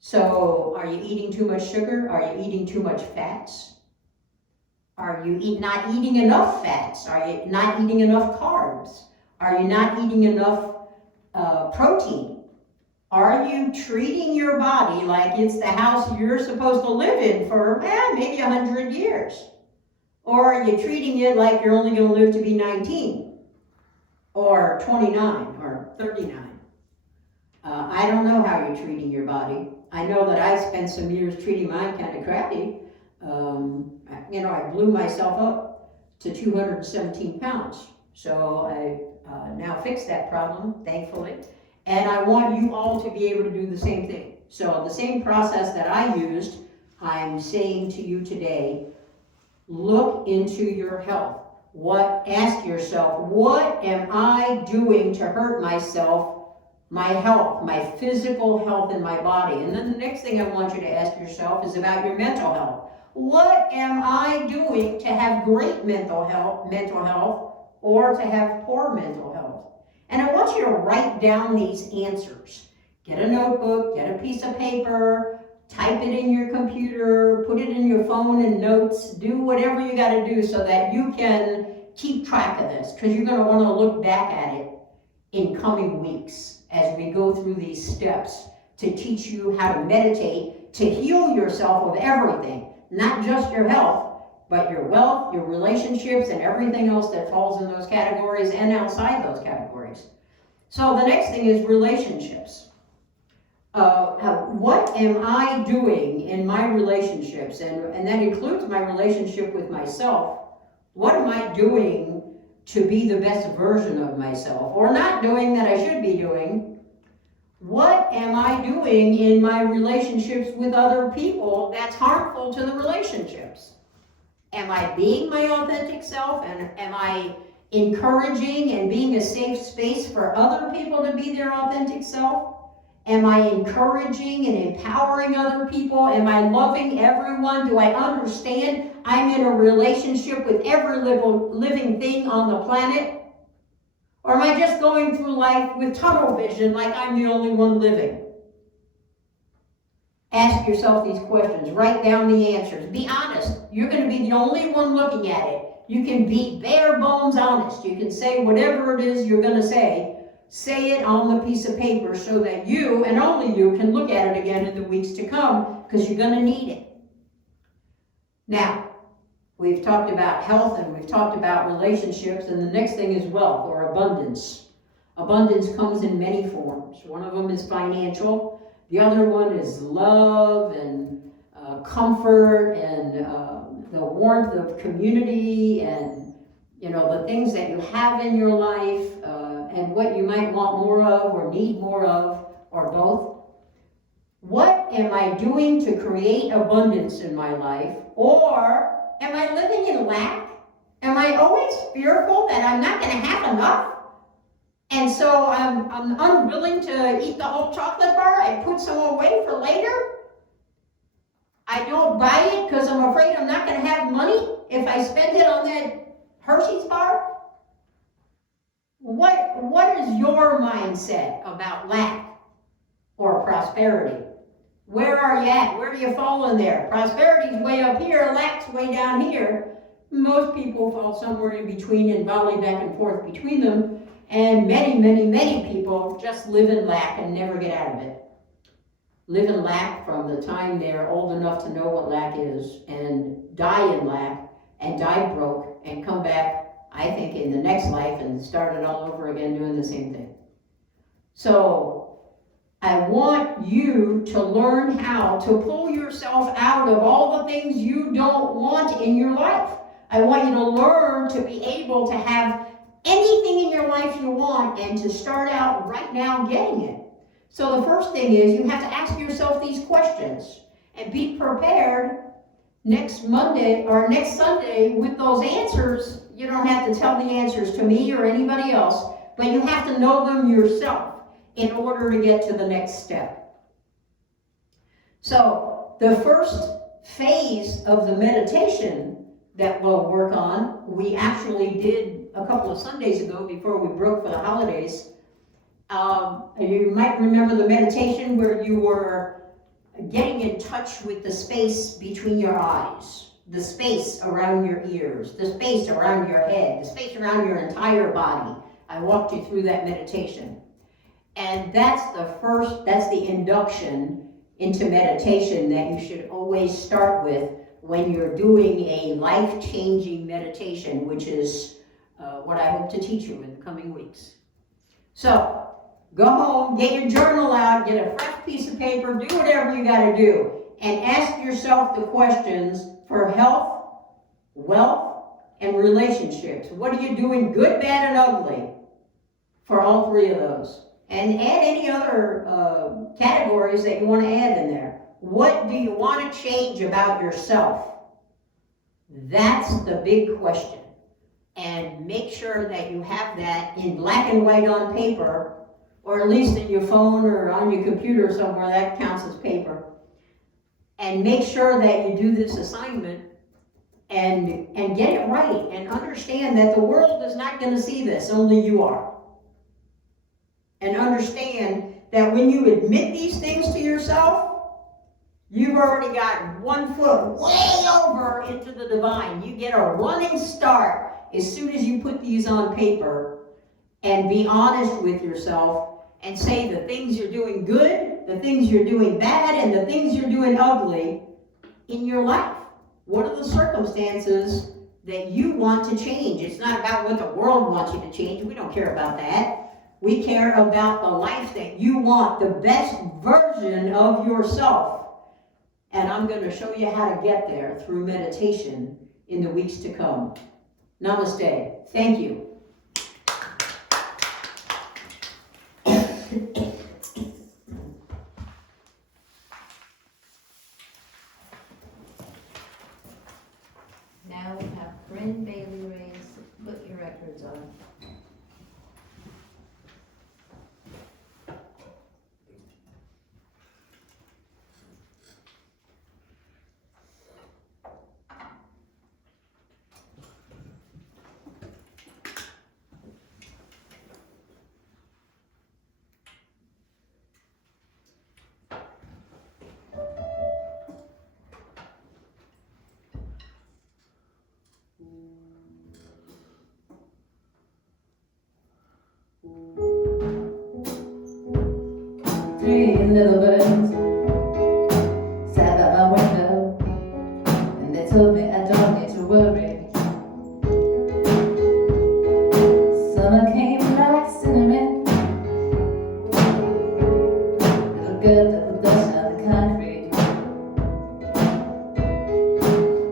So are you eating too much sugar? Are you eating too much fats? Are you not eating enough fats? Are you not eating enough carbs? Are you not eating enough protein? Are you treating your body like it's the house you're supposed to live in for maybe 100 years? Or are you treating it like you're only going to live to be 19 or 29 or 39? I don't know how you're treating your body. I know that I spent some years treating mine kind of crappy. I blew myself up to 217 pounds. So I now fixed that problem, thankfully. And I want you all to be able to do the same thing. So the same process that I used, I'm saying to you today, look into your health. Ask yourself, what am I doing to hurt myself, my health, my physical health in my body? And then the next thing I want you to ask yourself is about your mental health. What am I doing to have great mental health, or to have poor mental health? And I want you to write down these answers. Get a notebook, get a piece of paper, type it in your computer, put it in your phone and notes, do whatever you got to do so that you can keep track of this, because you're going to want to look back at it in coming weeks as we go through these steps to teach you how to meditate, to heal yourself of everything, not just your health, but your wealth, your relationships, and everything else that falls in those categories and outside those categories. So the next thing is relationships. What am I doing in my relationships? And that includes my relationship with myself. What am I doing to be the best version of myself, or not doing that I should be doing? What am I doing in my relationships with other people that's harmful to the relationships? Am I being my authentic self, and am I encouraging and being a safe space for other people to be their authentic self? Am I encouraging and empowering other people? Am I loving everyone? Do I understand I'm in a relationship with every living thing on the planet? Or am I just going through life with tunnel vision like I'm the only one living? Ask yourself these questions. Write down the answers. Be honest. You're going to be the only one looking at it. You can be bare bones honest. You can say whatever it is you're going to say. Say it on the piece of paper so that you, and only you, can look at it again in the weeks to come, because you're going to need it. Now, we've talked about health and we've talked about relationships, and the next thing is wealth or abundance. Abundance comes in many forms. One of them is financial. The other one is love and comfort and the warmth of community and the things that you have in your life and what you might want more of or need more of, or both. What am I doing to create abundance in my life? Or am I living in lack? Am I always fearful that I'm not going to have enough? And so I'm unwilling to eat the whole chocolate bar. I put some away for later. I don't buy it because I'm afraid I'm not going to have money if I spend it on that Hershey's bar. What is your mindset about lack or prosperity? Where are you at? Where do you fall in there? Prosperity's way up here, lack's way down here. Most people fall somewhere in between and volley back and forth between them. And many, many, many people just live in lack and never get out of it. Live in lack from the time they're old enough to know what lack is, and die in lack, and die broke, and come back, I think, in the next life and start it all over again doing the same thing. So I want you to learn how to pull yourself out of all the things you don't want in your life. I want you to learn to be able to have anything in your life you want and to start out right now getting it. So the first thing is you have to ask yourself these questions and be prepared next Monday or next Sunday with those answers. You don't have to tell the answers to me or anybody else, but you have to know them yourself in order to get to the next step. So the first phase of the meditation that we'll work on, we actually did a couple of Sundays ago before we broke for the holidays. You might remember the meditation where you were getting in touch with the space between your eyes, the space around your ears, the space around your head, the space around your entire body. I walked you through that meditation. And that's the induction into meditation that you should always start with when you're doing a life-changing meditation, which is what I hope to teach you in the coming weeks. So, go home, get your journal out, get a fresh piece of paper, do whatever you gotta do, and ask yourself the questions for health, wealth, and relationships. What are you doing, good, bad, and ugly, for all three of those? And add any other categories that you want to add in there. What do you want to change about yourself? That's the big question. And make sure that you have that in black and white on paper, or at least in your phone or on your computer somewhere. That counts as paper. And make sure that you do this assignment and get it right, and understand that the world is not going to see this, only you are. And understand that when you admit these things to yourself, you've already got 1 foot way over into the divine. You get a running start as soon as you put these on paper and be honest with yourself and say the things you're doing good, the things you're doing bad, and the things you're doing ugly in your life. What are the circumstances that you want to change? It's not about what the world wants you to change. We don't care about that. We care about the life that you want, the best version of yourself. And I'm going to show you how to get there through meditation in the weeks to come. Namaste. Thank you. Now we have Bryn Bailey Ray's Put Your Records On. Three little birds sat by my window, and they told me I don't need to worry. Summer came like cinnamon, little girl that dust on the concrete.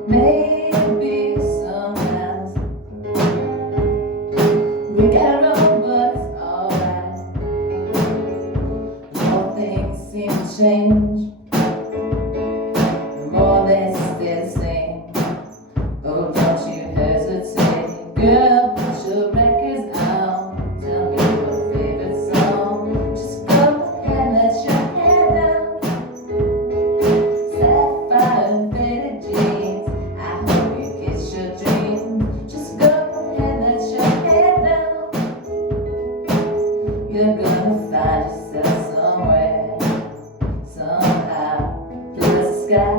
Maybe sometimes we got it wrong, but it's alright. More things seem to change, the more they stay the same. Oh, don't you hesitate, girl, put your records on. Tell me your favorite song. Just go ahead, let your hair down. Sapphire and faded jeans, I hope you get your dream. Just go ahead, let your hair down. You're gonna find yourself somewhere, somehow, through the sky.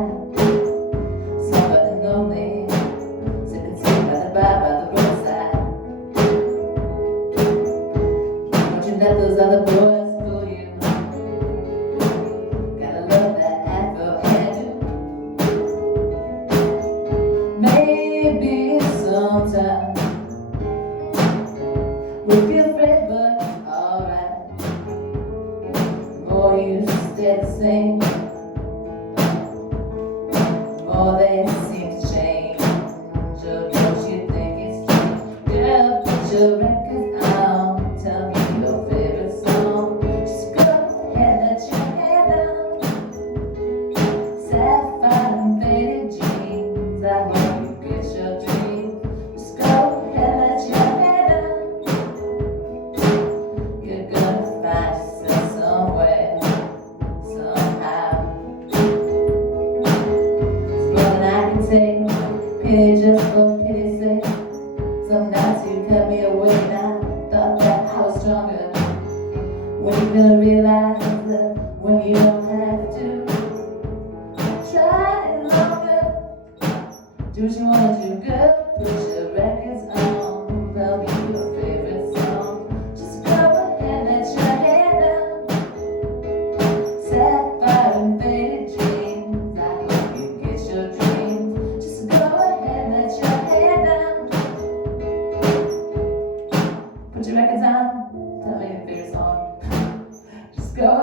Somebody lonely, sipping tea by the roadside. Don't you let those other boys fool you. Gotta love that afro hairdo. Maybe sometime we'll be afraid, but alright. The more you stay the same, the more they seem to change. Oh, don't you think it's strange? Girl, put your records on. Tell me your favorite song. Just go ahead, let your hair down. Sapphire and faded jeans,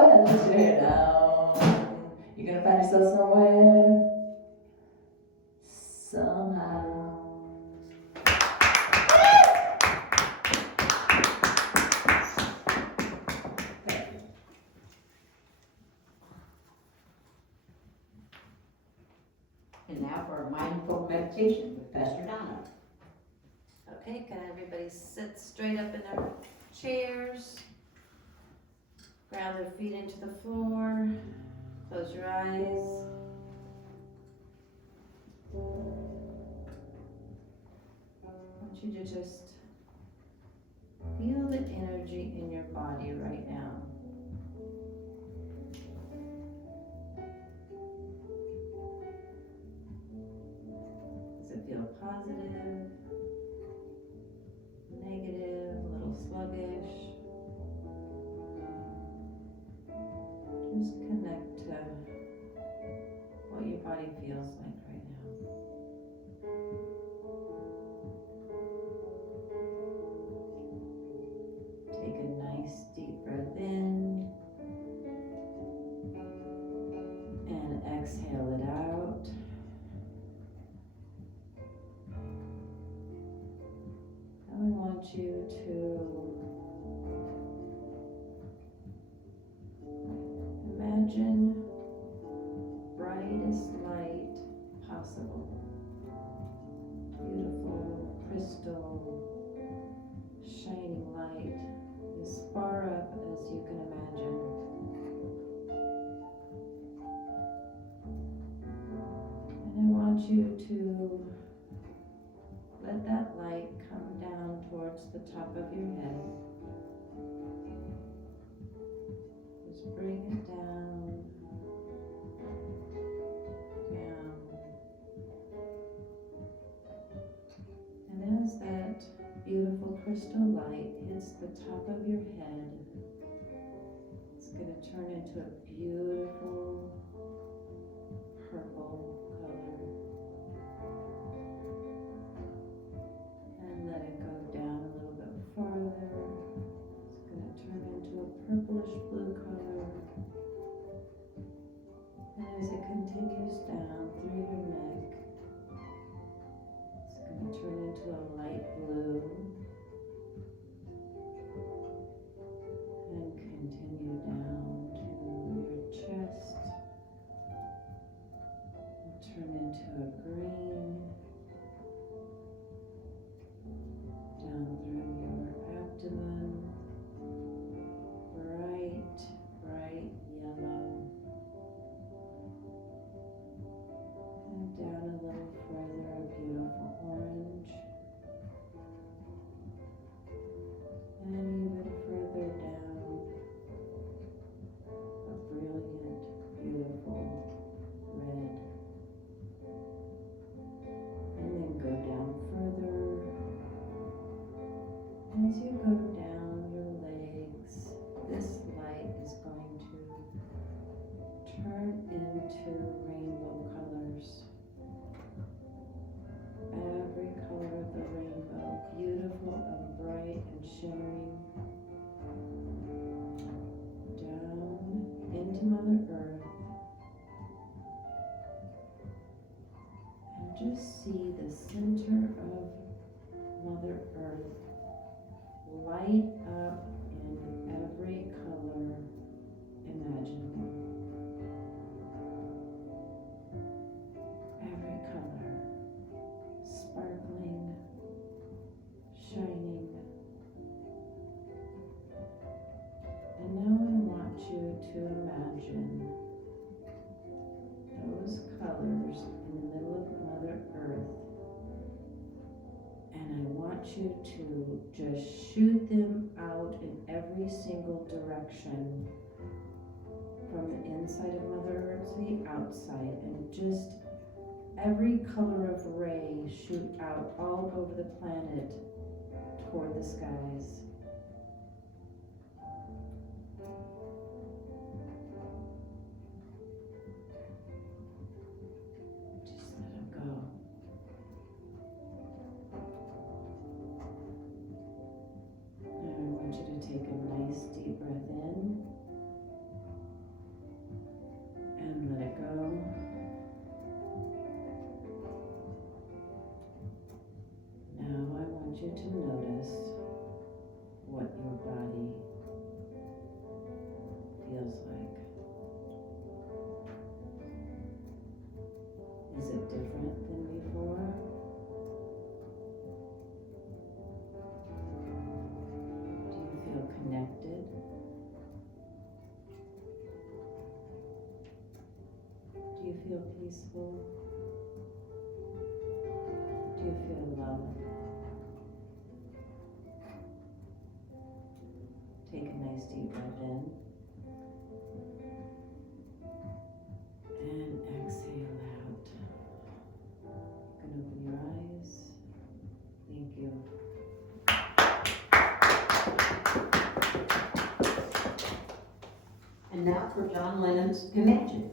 ahead and let your hair down. You're gonna find yourself somewhere, somehow. And now for a mindful meditation with Pastor Donna. Okay, can everybody sit straight up in their chairs? Ground their feet into the floor. Close your eyes. I want you to just feel the energy in your body right now. Does it feel positive, negative, a little sluggish? Just connect to what your body feels like right now. Take a nice deep breath in and exhale it out. Now I want you to imagine brightest light possible. Beautiful, crystal, shining light as far up as you can imagine. And I want you to let that light come down towards the top of your head. Just bring it down, down. And as that beautiful crystal light hits the top of your head, it's going to turn into a beautiful purple color. And let it go down a little bit farther. It's going to turn into a purplish blue color. And as it continues down through your neck, it's going to turn into a light blue. And continue down to your chest. And turn into a green. Down through your abdomen, bright, bright yellow, and down a little further, a beautiful orange, and even further down, a brilliant, beautiful red, and then go down further. As you go down your legs, this light is going to turn into rainbow colors. Every color of the rainbow, beautiful and bright and shimmering. Down into Mother Earth. And just see the center of Mother Earth light up in every color imaginable. Every color sparkling, shining. And now I want you to imagine those colors in the middle of Mother Earth. And I want you to just shoot them out in every single direction from the inside of Mother Earth to the outside, and just every color of ray shoot out all over the planet toward the skies. Just let them go. And I want you to take a nice deep breath in to notice what your body feels like. Is it different than before? Do you feel connected? Do you feel peaceful? Do you feel love? Take a nice deep breath in. And exhale out. You can open your eyes. Thank you. And now for John Lennon's Imagine.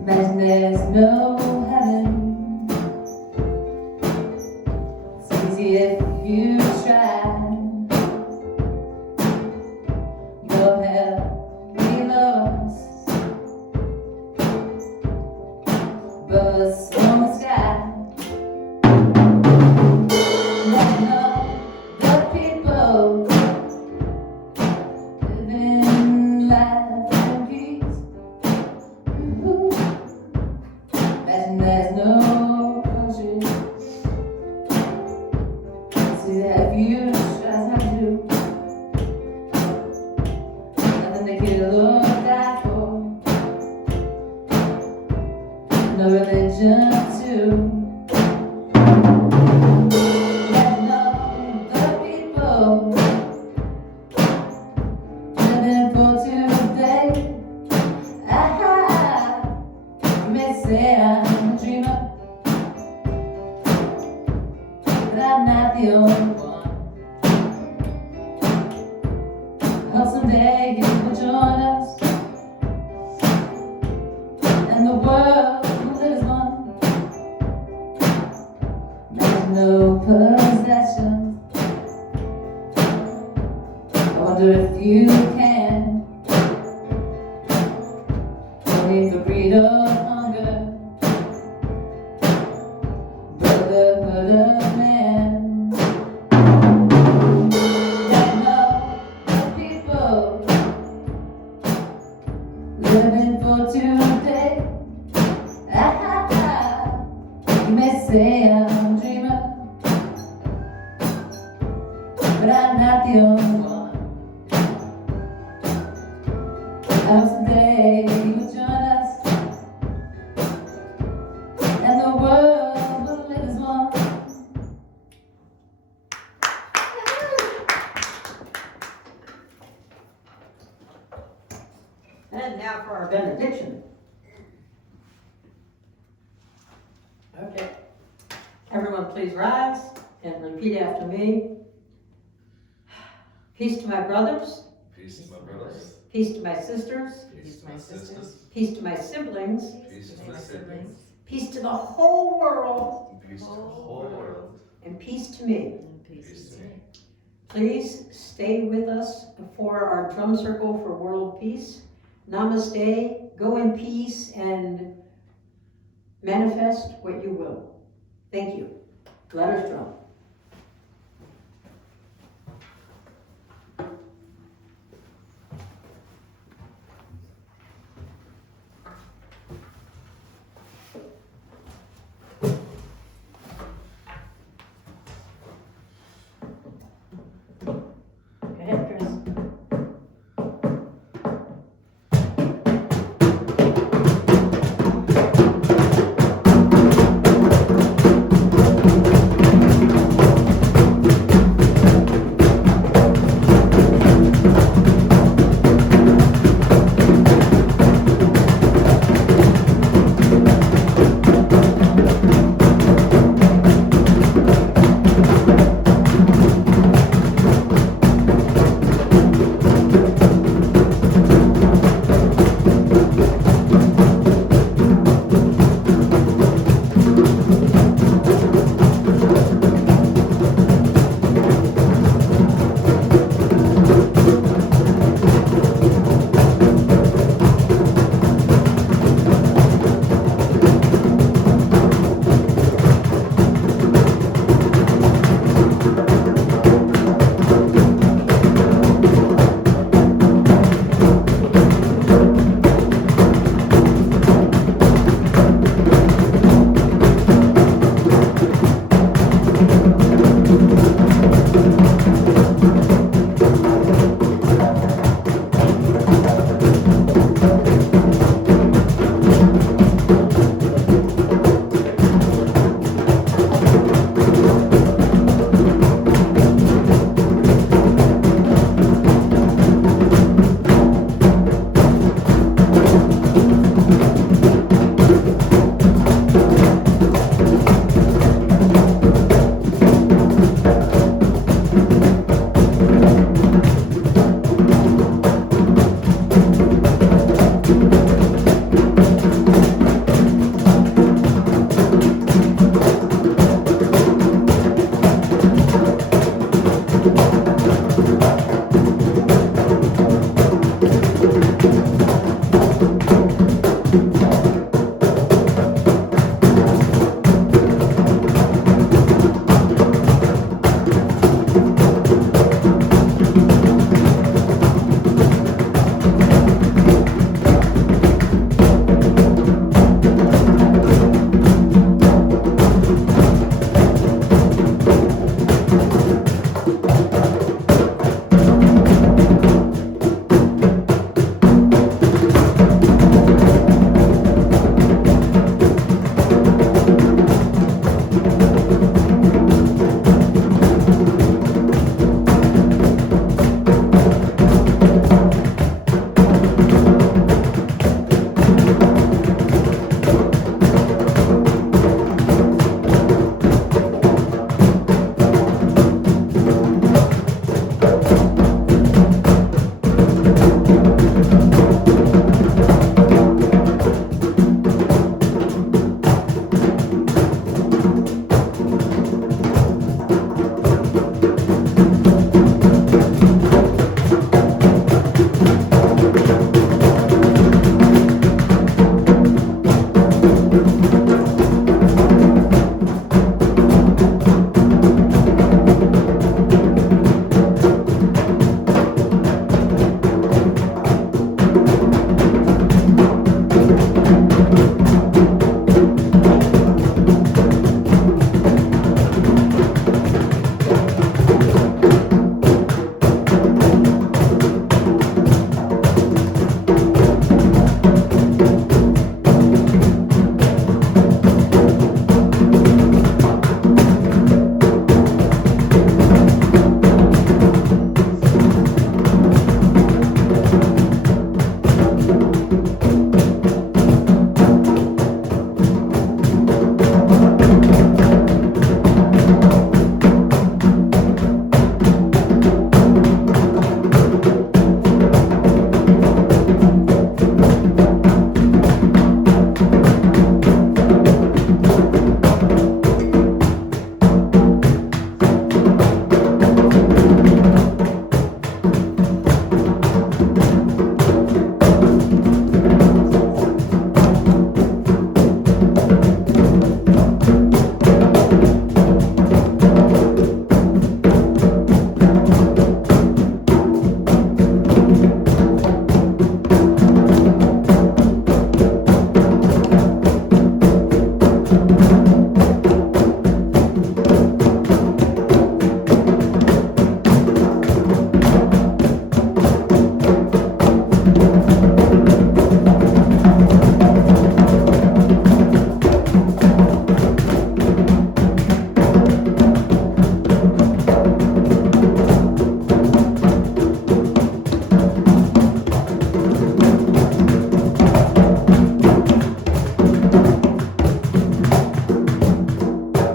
Imagine there's no heaven. It's easy if you try. Go hell below us, birds on the sky. Letting all the people living life in peace. Imagine there's no country. See that you just have to do. Nothing they could look out for. No religion too. Imagine all the people living for today. You may say I'm a dreamer, but I'm not the only one. I hope someday you will join us, and the world will live as one. There's no possessions. I wonder if you can. No need for greed or hunger, brotherhood of man. Letting all the people living for today. You may say I'm a dreamer, but I'm not the only one. I hope someday you will join us, and the world will live as one. And now for our benediction. Okay. Everyone please rise and repeat after me. Peace to my brothers, Peace to my brothers. peace to my sisters, Peace to my sisters. peace to my siblings, Peace to my siblings. peace to the whole world, Peace to the whole world. and peace to me. Peace to me. Please stay with us for our drum circle for world peace. Namaste, go in peace and manifest what you will. Thank you. Let us drum. Go ahead, Chris.